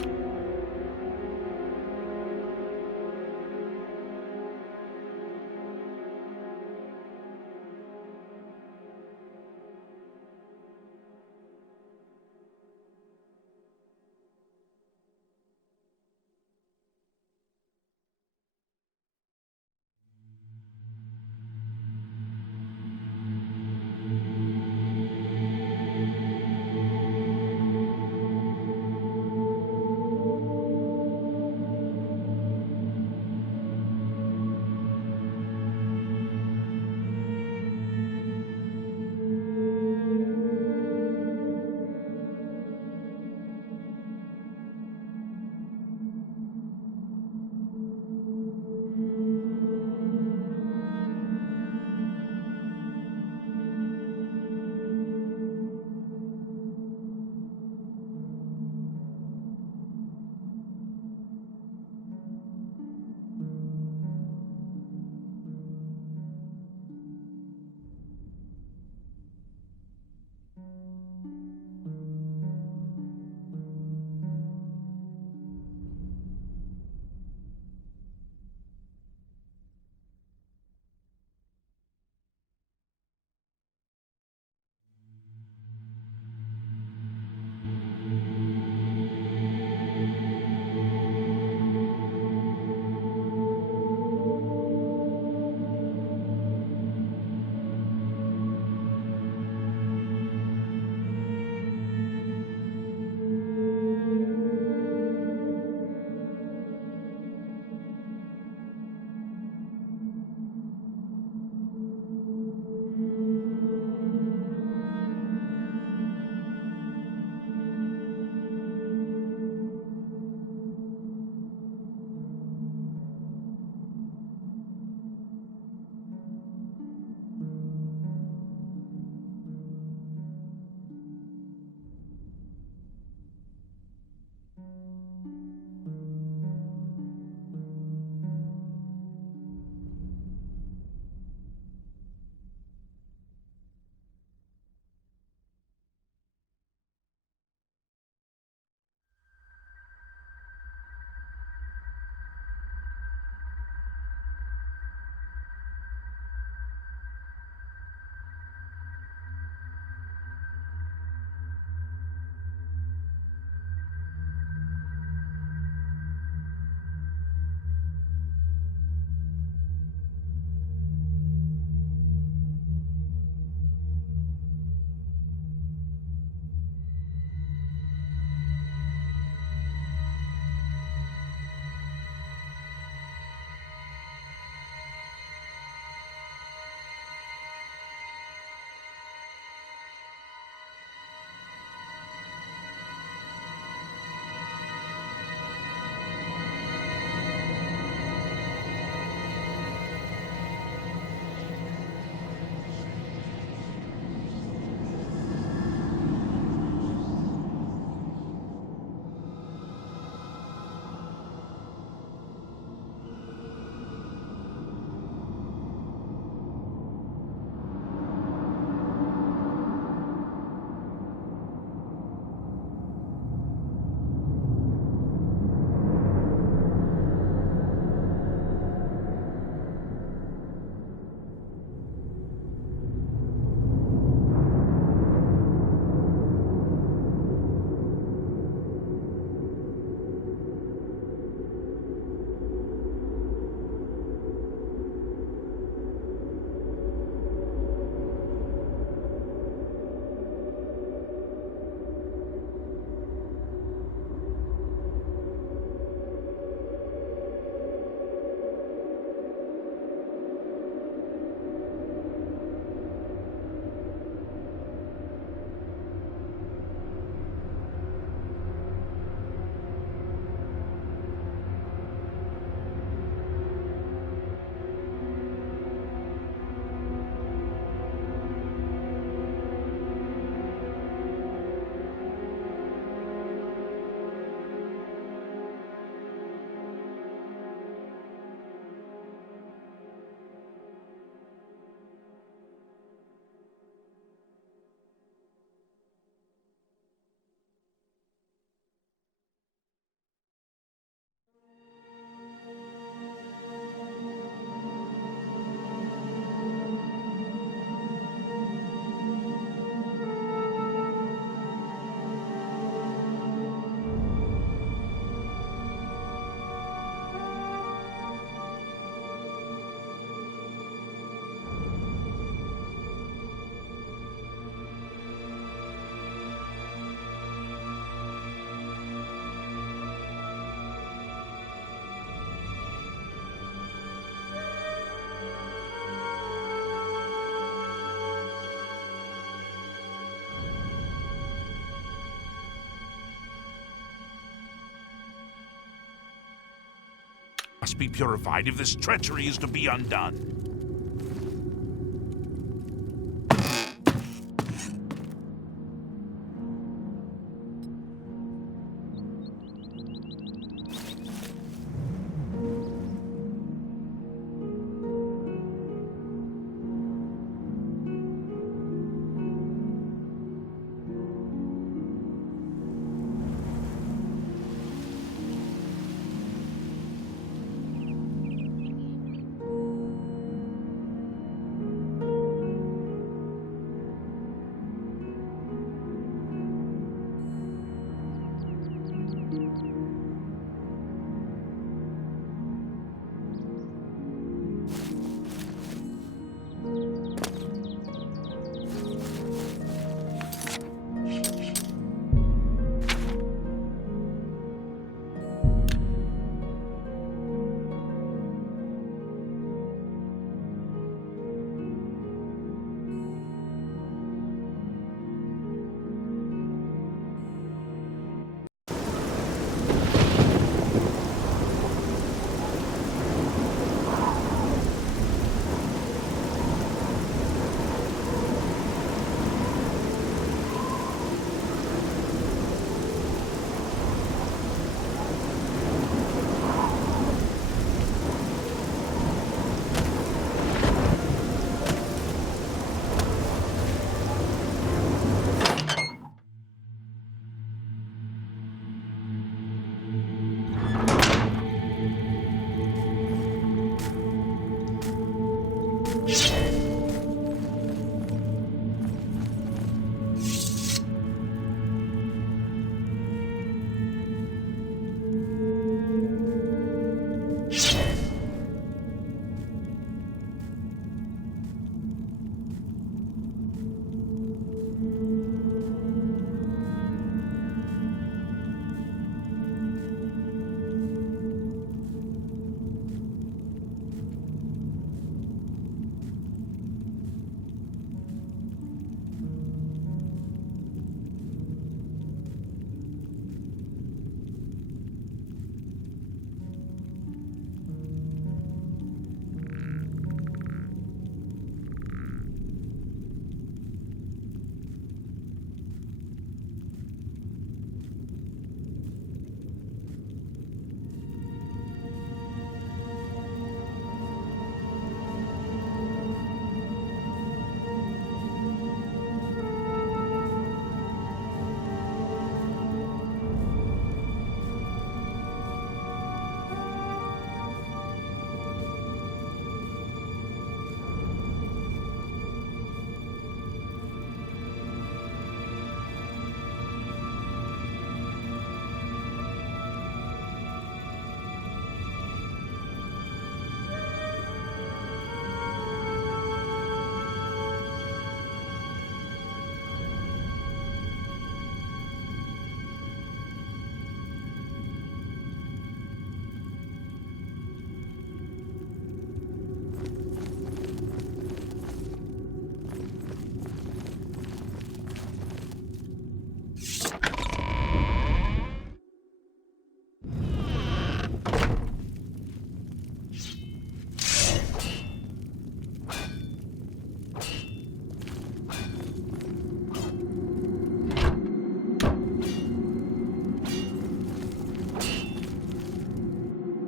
must be purified if this treachery is to be undone.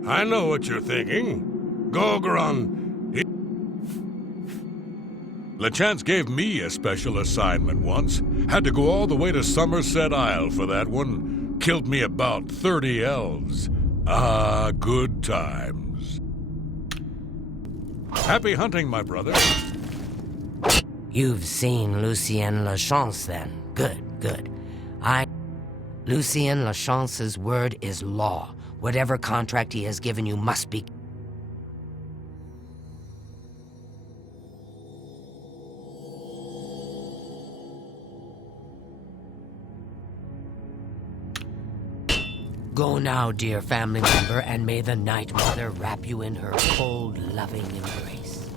I know what you're thinking. Gogron. LeChance gave me a special assignment once. Had to go all the way to Somerset Isle for that one. Killed me about 30 elves. Ah, good times. Happy hunting, my brother. You've seen Lucien Lachance, then. Good. Lucien Lachance's word is law. Whatever contract he has given you must be... Go now, dear family member, and may the Night Mother wrap you in her cold, loving embrace.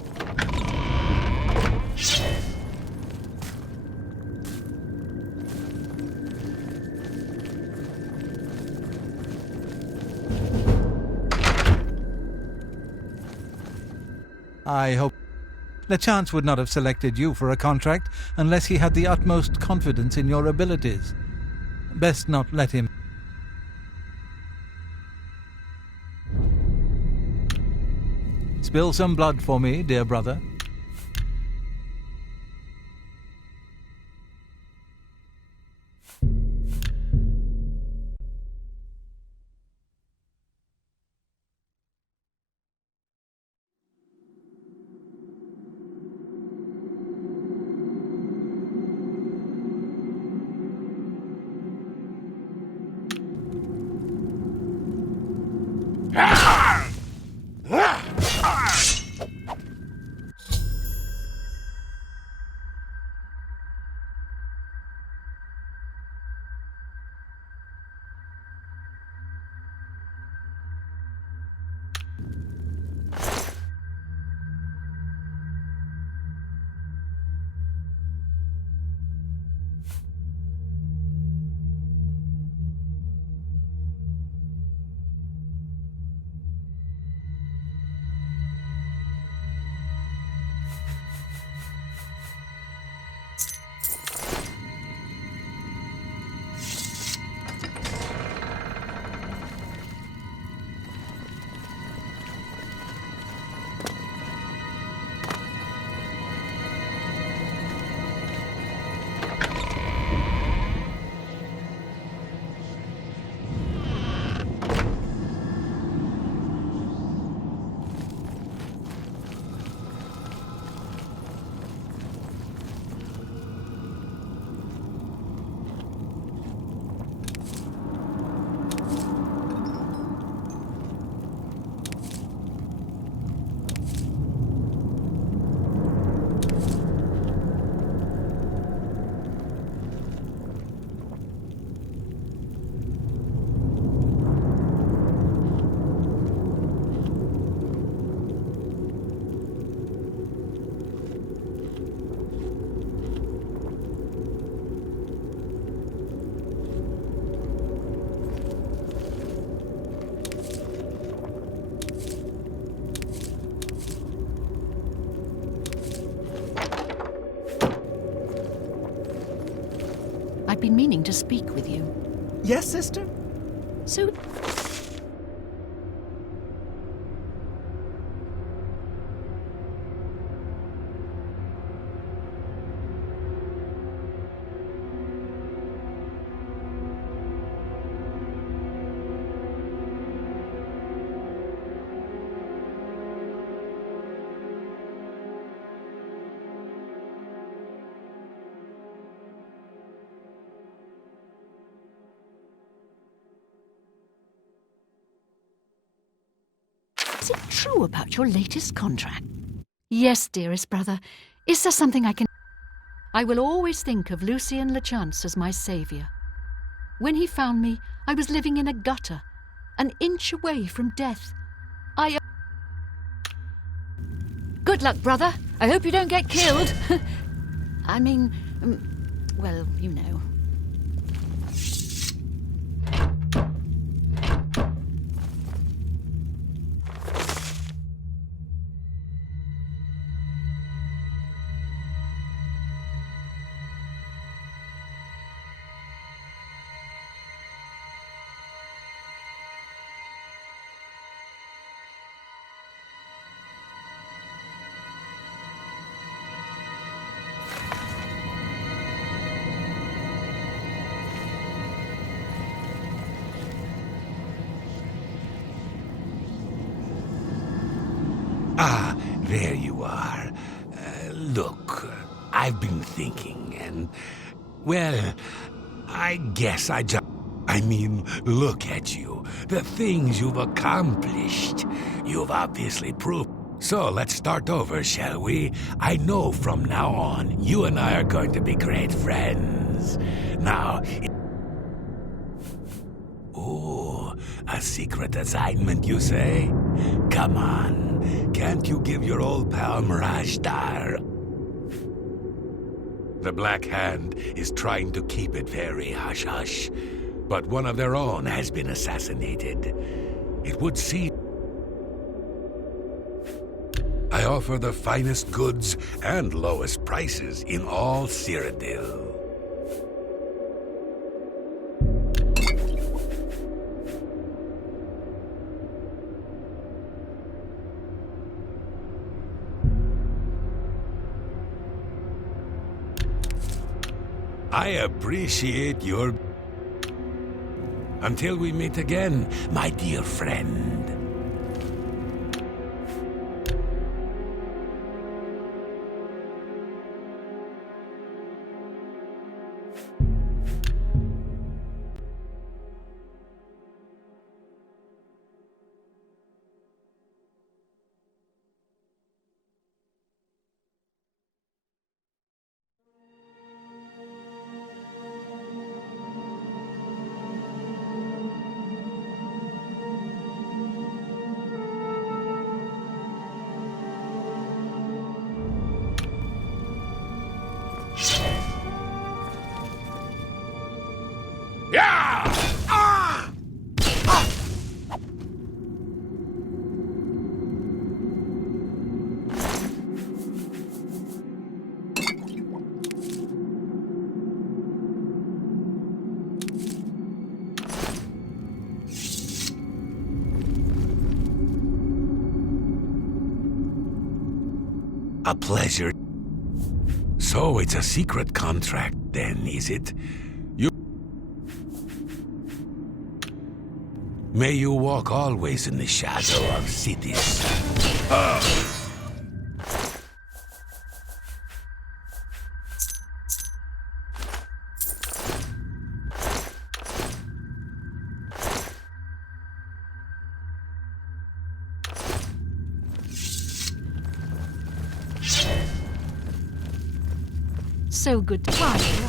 I hope Lechance would not have selected you for a contract unless he had the utmost confidence in your abilities. Best not let him. Spill some blood for me, dear brother. I've been meaning to speak with you. Yes, sister? So, is it true about your latest contract? Yes, dearest brother. Is there something I can... I will always think of Lucien Lechance as my saviour. When he found me, I was living in a gutter, an inch away from death. Good luck, brother. I hope you don't get killed. I mean, well, you know. Ah, there you are. Look, I've been thinking, and, well, I guess I mean, look at you. The things you've accomplished. You've obviously proved. So let's start over, shall we? I know from now on, you and I are going to be great friends. Now, oh, a secret assignment, you say? Come on. Can't you give your old pal Mirajdar? The Black Hand is trying to keep it very hush-hush, but one of their own has been assassinated. It would seem... I offer the finest goods and lowest prices in all Cyrodiil. I appreciate your... Until we meet again, my dear friend. Yeah! Ah! Ah! A pleasure. So it's a secret contract then, is it? May you walk always in the shadow of Sithis. So good to find you.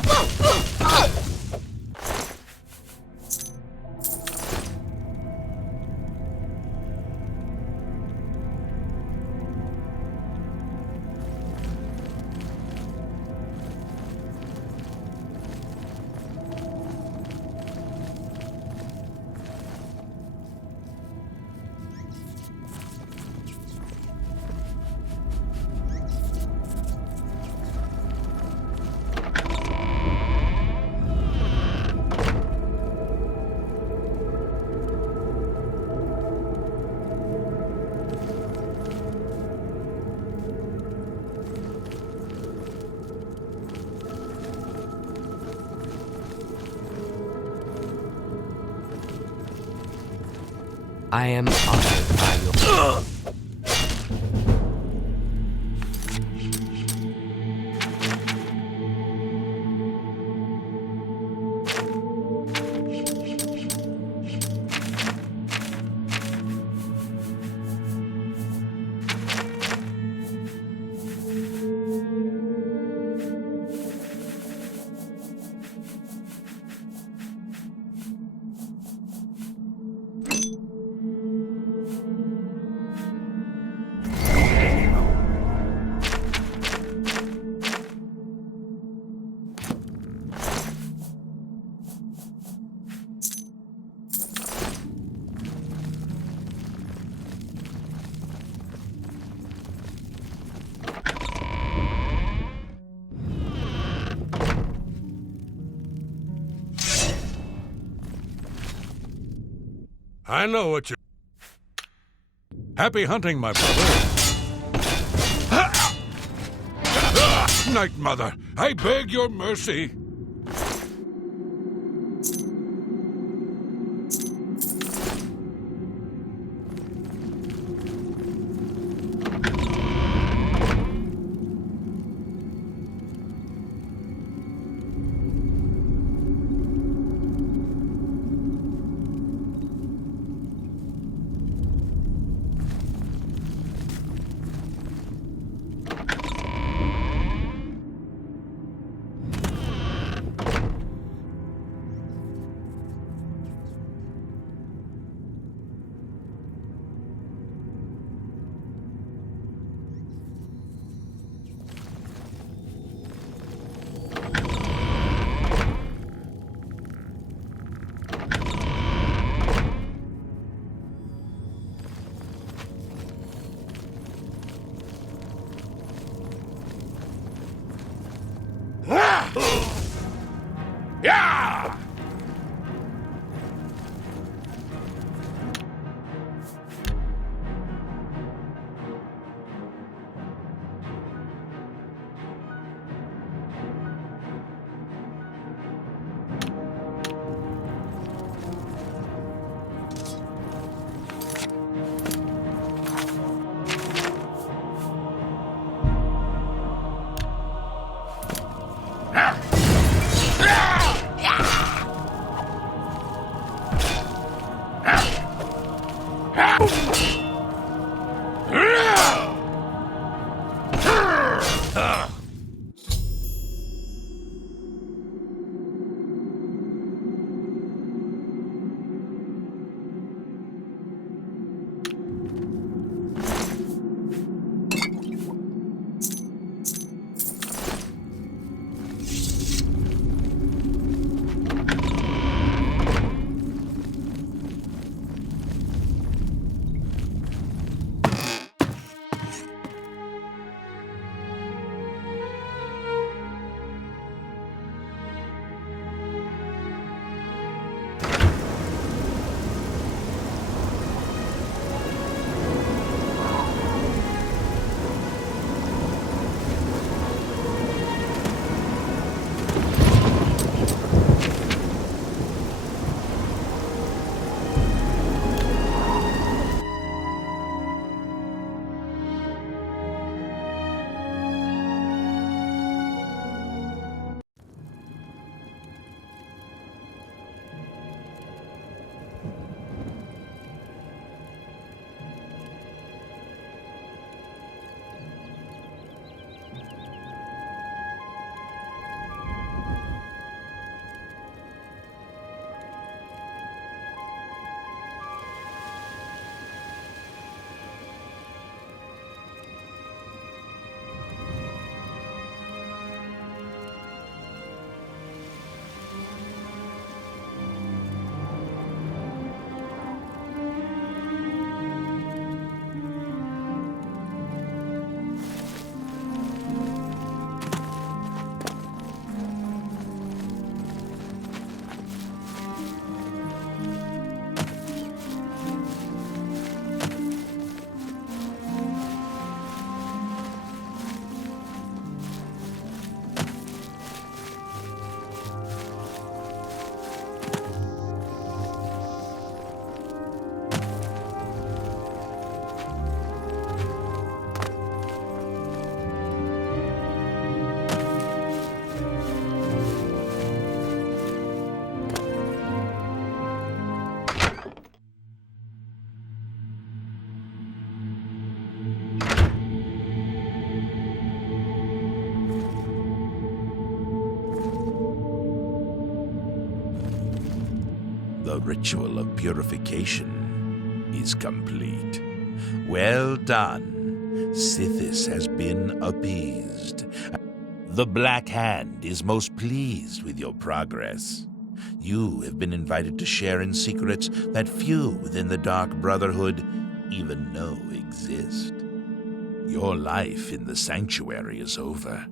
I am honored by your... I know what you're... Happy hunting, my brother. Night Mother, I beg your mercy. Yeah! The ritual of purification is complete. Well done. Sithis has been appeased. The Black Hand is most pleased with your progress. You have been invited to share in secrets that few within the Dark Brotherhood even know exist. Your life in the Sanctuary is over.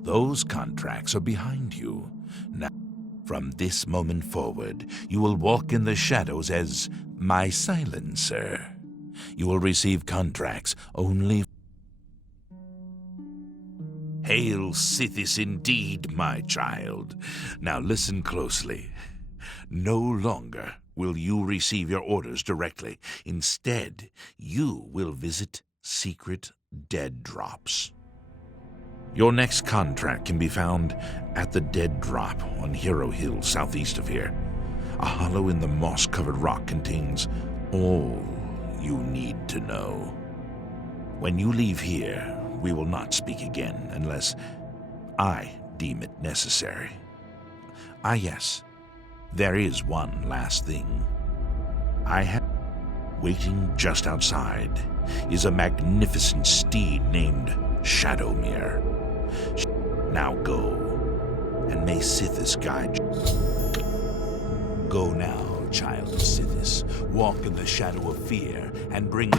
Those contracts are behind you. Now, from this moment forward, you will walk in the shadows as my silencer. You will receive contracts only. Hail Sithis indeed, my child. Now listen closely. No longer will you receive your orders directly. Instead, you will visit secret dead drops. Your next contract can be found at the Dead Drop on Hero Hill, southeast of here. A hollow in the moss-covered rock contains all you need to know. When you leave here, we will not speak again unless I deem it necessary. Ah, yes, there is one last thing. I have waiting just outside is a magnificent steed named Shadowmere. Now go, and may Sithis guide you. Go now, child of Sithis. Walk in the shadow of fear, and bring